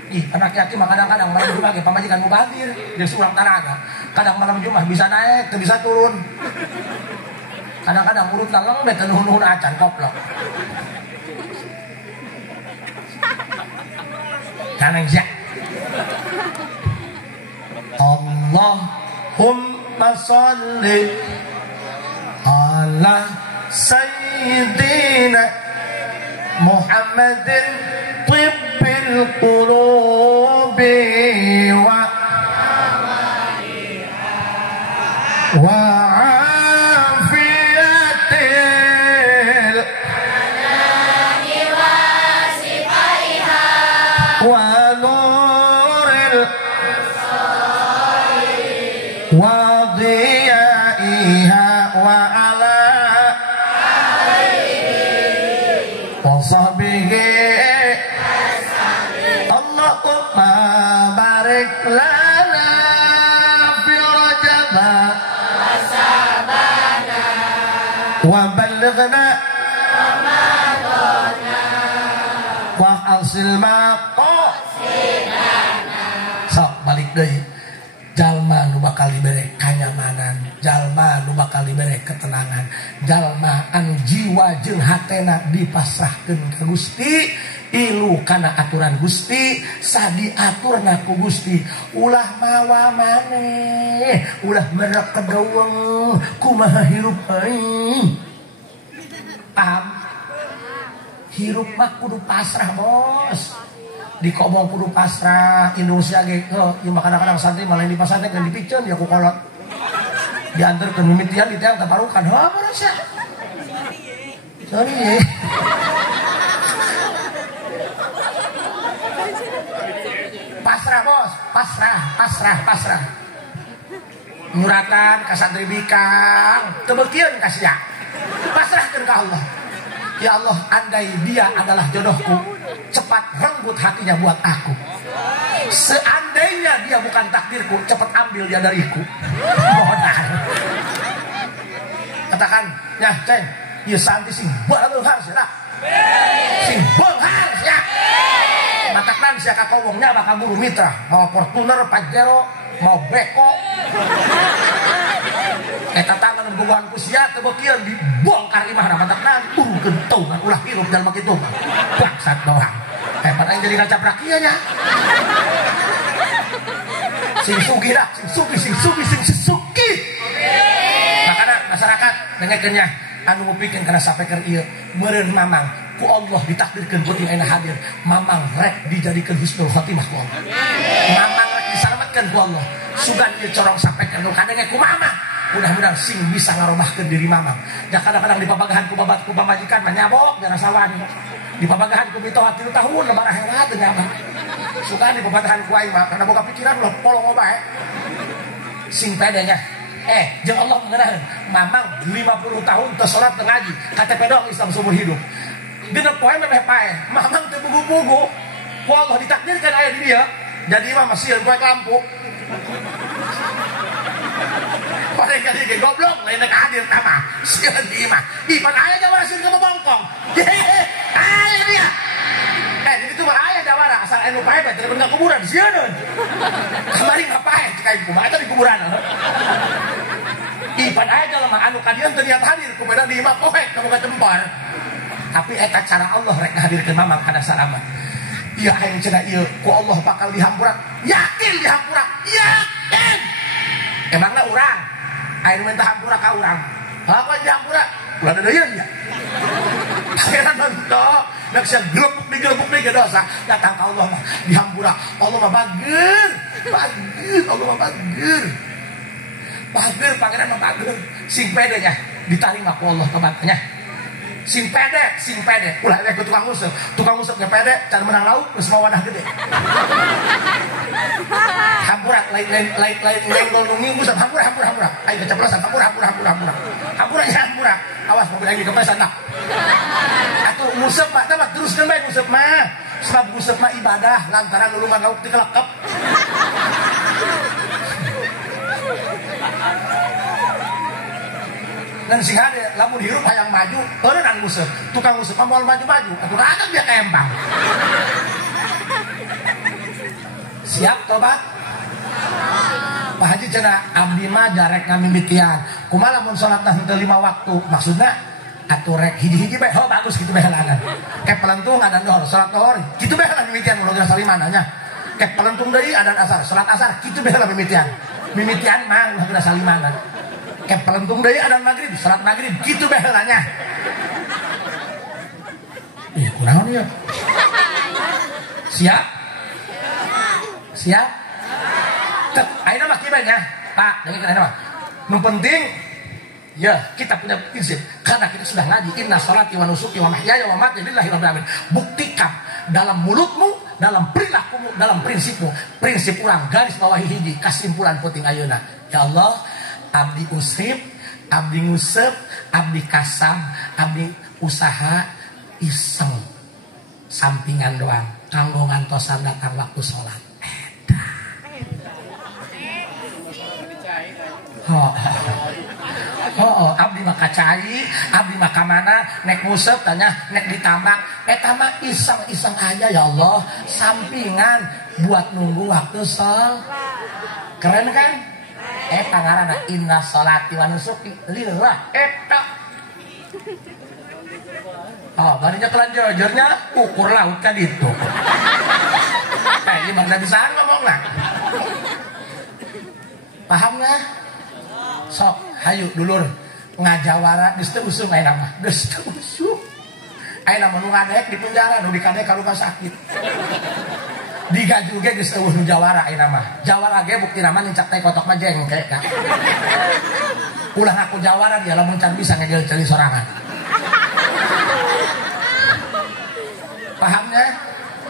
Ih, anak yatim mah kadang-kadang malam Jumat ge pamajikan mubadir, jeung surang tanaga. Kadang malam Jumat bisa naik, teu bisa turun. Kadang-kadang urut laleng bete nuhun-nuhun acan koplok. Kaneng sia. Allahumma sholli ala sayyidina Muhammadin القلوب وعافية الأنام وسقيها ونور الأبصار وضيائها وعلى وصحبه barik lana fi rajab wa balighna ramadana wa hasil maqasidana. Sok balik deui. Jalma nu bakal dibere kanyamanan, jalma nu bakal dibere ketenangan, jalma anu jiwa jeung hatena dipasrahkeun ka Gusti. Ilu kana aturan Gusti sadiaturna ku Gusti ulah mawa maneh ulah merek kedeuweung kumaha hirup aing. Paham? Hirup mah kudu pasrah bos, dikobong kudu pasrah. Indonesia ge ieu kadang-kadang santri malah di pasantren kan dipikeun ya ku kolot diantarkeun mimitian di teh taparukan heuh sia sorry. Pasrah bos, pasrah. Nyuratan ka santri bikang, teu beukieun ka sia. Pasrahkeun ka Allah. Ya Allah, andai dia adalah jodohku, cepat renggut hatinya buat aku. Seandainya dia bukan takdirku, cepat ambil dia dariku. Modal. Katakan, "Nyah, Ceng, ieu santri sing beunghar sia." Sing beunghar sia. Mataknan sia kakowongnya bakal buru mitra mau Fortuner, Pajero, mau Beko. Eta tangan bubuhan ku sia teu beukieun dibongkar imahna mataknan gentongan ulah hirup jalma kitu. Bangsat dorang. Hebat aing jadi ngacaprak ieu nya. Sing sugih dah, sing sugi. Makana masyarakat dengekeun nya anu ngupikeun kana sapeker ieu meureun mamang ku Allah ditakdirkeun beuting ayeuna hadir. Mamang rek dijadikeun husnul khotimah ku Allah. Mamang rek disalametkeun ku Allah. Sugan ieu corong sapekeun nu kadenge ku mamang. Mudah-mudahan sing bisa ngarobahkeun diri mamang. Da kadang-kadang di pabagahan ku babat ku pamajikan mah nyabok jana sawani. Di pabagahan ku mitoha 3 tahun lebar herat teu nyabok. Sugan di pabagahan ku aing mah kana boga pikiran loh polong bae. Sing pedenya jeung Allah mengenaheun mamang 50 tahun teu salat teu ngaji KTP dong Islam seumur hidup. Dina poe meh pae mamang teu bugu-bugu ku Allah ditakdirkan aya di dia jadi imam masih poe lampu. Pada kali ge goblok lain nek hadir tama sieun di imah ipan aya jawara sieun ke bongkong. Aya dia. Jadi itu mah aya jawara asal anu pae bae telepon ka kuburan sieun. Kamari ngapae cek aing kumaha eta di kuburan. Ipan aya jalma anu kadieu teu niat hadir kumaha di imah poe kamu ka tempar. Tapi eta cara Allah rek hadirkeun mamang kana salamat. Ieu aing cenah ieu ku Allah bakal dihampura. Yakin dihampura. Yakin. Emangna urang aing minta hampura ka urang. Apa dihampura? Ulah deuyeuh ya. Pangeran mentok nek sia grebuk di dosa datang ka Allah mah dihampura. Allah mah bageur. Allah mah bageur. Bageur pangeran mah bageur. Sing pede nya diterima ku Allah kebatnya. sing pede ulah ke tukang ngusep ge pede can menang lauk geus wadah gede hampurak lain nenggol nungi ngusep hampurak ayo keceplosan hampurak awas mobil lagi kepesan dah atuh ngusep mah teh teruskeun bae ngusep mah sebab ngusep mah ibadah lantaran nulungan lauk dikelekep dan si hade lamun hirup hayang maju eureun ngusep tukang ngusep mah moal maju atuh rada dia kempang siap tobat Pak Haji cenah abdi mah jarek ngamimitian kumaha lamun salatna henteu 5 waktu maksudna atuh rek hiji-hiji bae bagus kitu bae heulanan ke pelentung adan dohor salat dohor kitu bae heula mimitian ulah geus salimana nya ke pelentung deui adan asar salat asar kitu bae heula mimitian mah ulah geus salimana ke pelentung deui adan maghrib salat maghrib kitu bae heula nya kunaon ya siap ayeuna mah kieu nya Pak dengeun ayeuna mah nu penting ya kita punya prinsip karena kita sudah ngaji inna sholati wa nusuki wa mahyaya wa mamati lillahi rabbil alamin buktikan dalam mulutmu dalam perilakumu dalam prinsipmu prinsip urang garis bawahi hiji kesimpulan penting ayeuna ya Allah abdi usrip abdi ngusep abdi kasam abdi usaha iseng sampingan doang kanggo ngantosan datang waktu sholat abdi mah kacai, abdi mah kamana, nek ngusep tanya, nek ditambak, eta mah iseng-iseng aja ya Allah, sampingan buat nunggu waktu sholat. Keren kan? Eta ngaranna inna sholati wa nusuki lillah eta. Barinya kelanjurnya ukur laut kan itu. Gimana bisa ngomongna? Paham nggak? Sok, hayu dulur ngajawara geus teu usum ayeuna mah. Geus teu usum. Ayeuna mah nu ngadek di penjara, nu dikadek ka rumah sakit. Digaju ge geus eueuh nu jawara ayeuna mah. Jawara ge buktina mah nincak teh kotok mah jengke ka. Ulah aku jawara dia lamun can bisa ngegel celi sorangan. Pahamnya?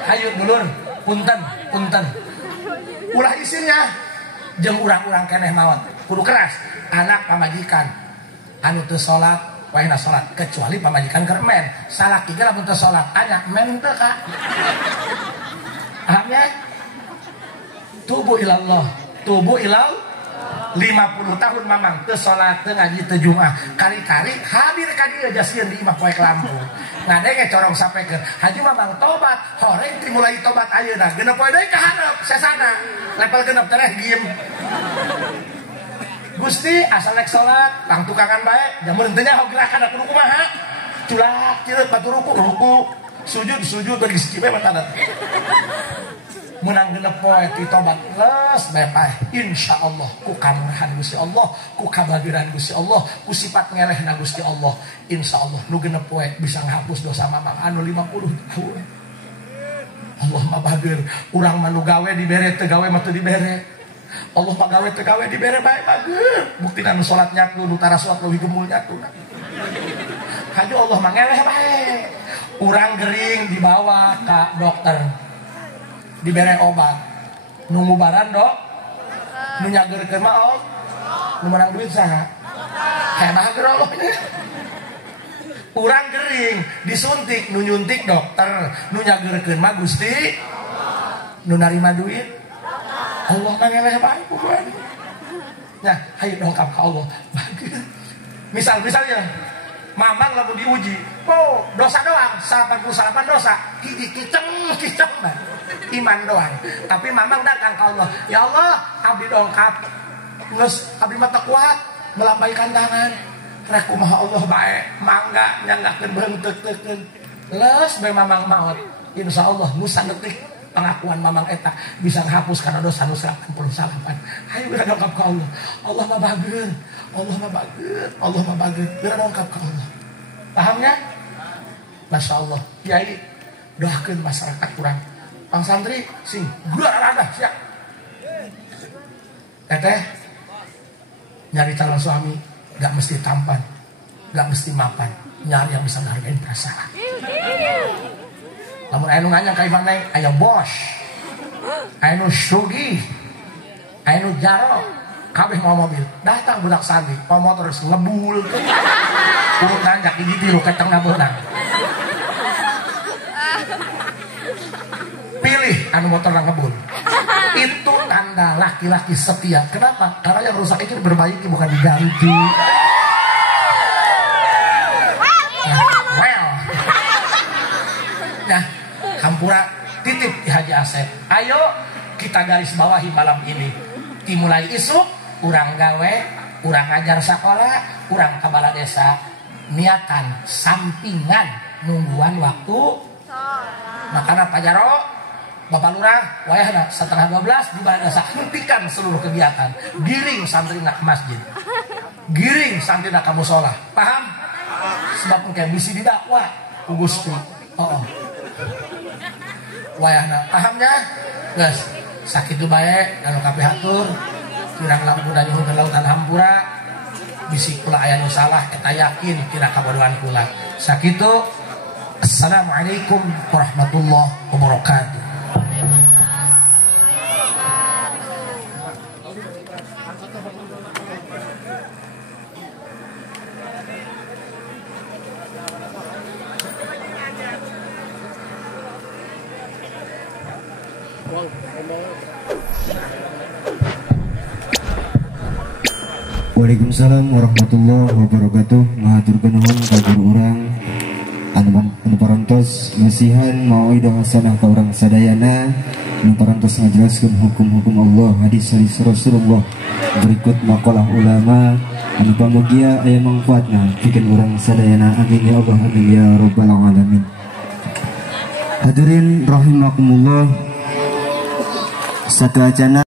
Hayu dulur, punten. Ulah isinya jeung urang-urang keneh mawon. Kudu keras. Anak pamajikan anu teu salat wayahna salat kecuali pamajikan keur men salaki ge lamun teu salat anya men teu ka ahamnya tubu ilallah 50 tahun mamang teu salat teu ngaji teu jumaah kali-kali hadir ka dieu jasieun di imah poe lampu ngadenge corong sapekeun haji mamang tobat horeng dimulai tobat ayeuna genep poe deui ka hareup sesana level genep tereh diem Gusti asal nek salat tang tukangan bae jamun teu nya gerakan kudu kumaha culak cileut batu ruku sujud bagi sicipe matana menang genep poe ti tobat leus bae paeh insyaallah ku kamurahan Gusti Allah ku kabagiran Gusti Allah ku sifat ngelehna Gusti Allah insyaallah nu genep poe bisa ngahapus dosa mamang anu 50 tahun Allah mah bageur urang mah nu gawe dibere teu gawe mah teu dibere Allah mah gawe teu gawe dibere bae bageur buktina nu salat nyatu nu tara salat leuwih gemul nyatu haju Allah mah ngeleh bae urang gering dibawa ka dokter dibere obat nu ngubaran dok nu nyageurkeun mah nu menang duit saha hebat keur Allah urang gering disuntik nu nyuntik dokter nu nyageurkeun mah Gusti nu narima duit Allah ngeleh bae pokoknya nah hayu dongkap ka Allah misalnya mamang lamun diuji dosa doang 88 dosa hiji kiceng iman doang tapi mamang datang ke Allah ya Allah abdi dongkap geus abdi mah teu kuat melambaikan tangan rek kumaha Allah bae mangga nyanggakeun beunteuk-teukeun leus bae mamang maot insyaallah nu saeutik pengakuan mamang eta bisa ngapus kana dosa nu 88 hayu geura dongkap ka Allah Allah mah bageur geura dongkap ka Allah pahamnya Masya Allah Kiai doakeun masyarakat kurang Pang santri sing gula rada siap teteh nyari calon suami gak mesti tampan gak mesti mapan nyari yang bisa menghargai perasaan. Lamun aya nu nganyang ka Imam Neng, aya bos, aya nu sugi, aya nu jaro, kabeh mau mobil. Datang budak sandi, mau motor geus ngebul. Urut nanjak di tilu ke tengah beunang. Pilih anu motor ngebul. Itu tanda laki-laki setia. Kenapa? Karena yang rusak itu diperbaiki bukan diganti. Nah, Hampura titip di Haji Asep. Ayo kita garis bawahi malam ini. Dimulai isuk, urang gawe, urang ngajar sekolah, urang ka balai desa. Niatan sampingan nungguan waktu. Makanya Pak Jaro, Bapak Lurah, wayahna setengah 12 di balai desa hentikan seluruh kegiatan. Giring santri nak masjid. Giring santri nak musola. Paham? Sebab mungkin bisi didakwa ku Gusti. Oh. Wayahna pahamnya guys sakit itu baik kalau kabeh hatur kirang lampu dan nyuhun ke lautan Hampura bisi kula aya nu salah eta yakin kira kabodohan kula sakitu. Assalamualaikum warahmatullahi wabarakatuh. Waalaikumsalam warahmatullahi wabarakatuh. Mahaturkeun nuhun ka guru urang anu parantos ngasihan mauidah hasanah ka urang sadayana anu parantos ngajelaskeun hukum-hukum Allah hadis-hadis Rasulullah berikut maqalah ulama anu pamugia aya mangfaatna pikeun urang sadayana. Amin ya Allah, amin ya rabbal alamin. Hadirin rahimakumullah, satu acana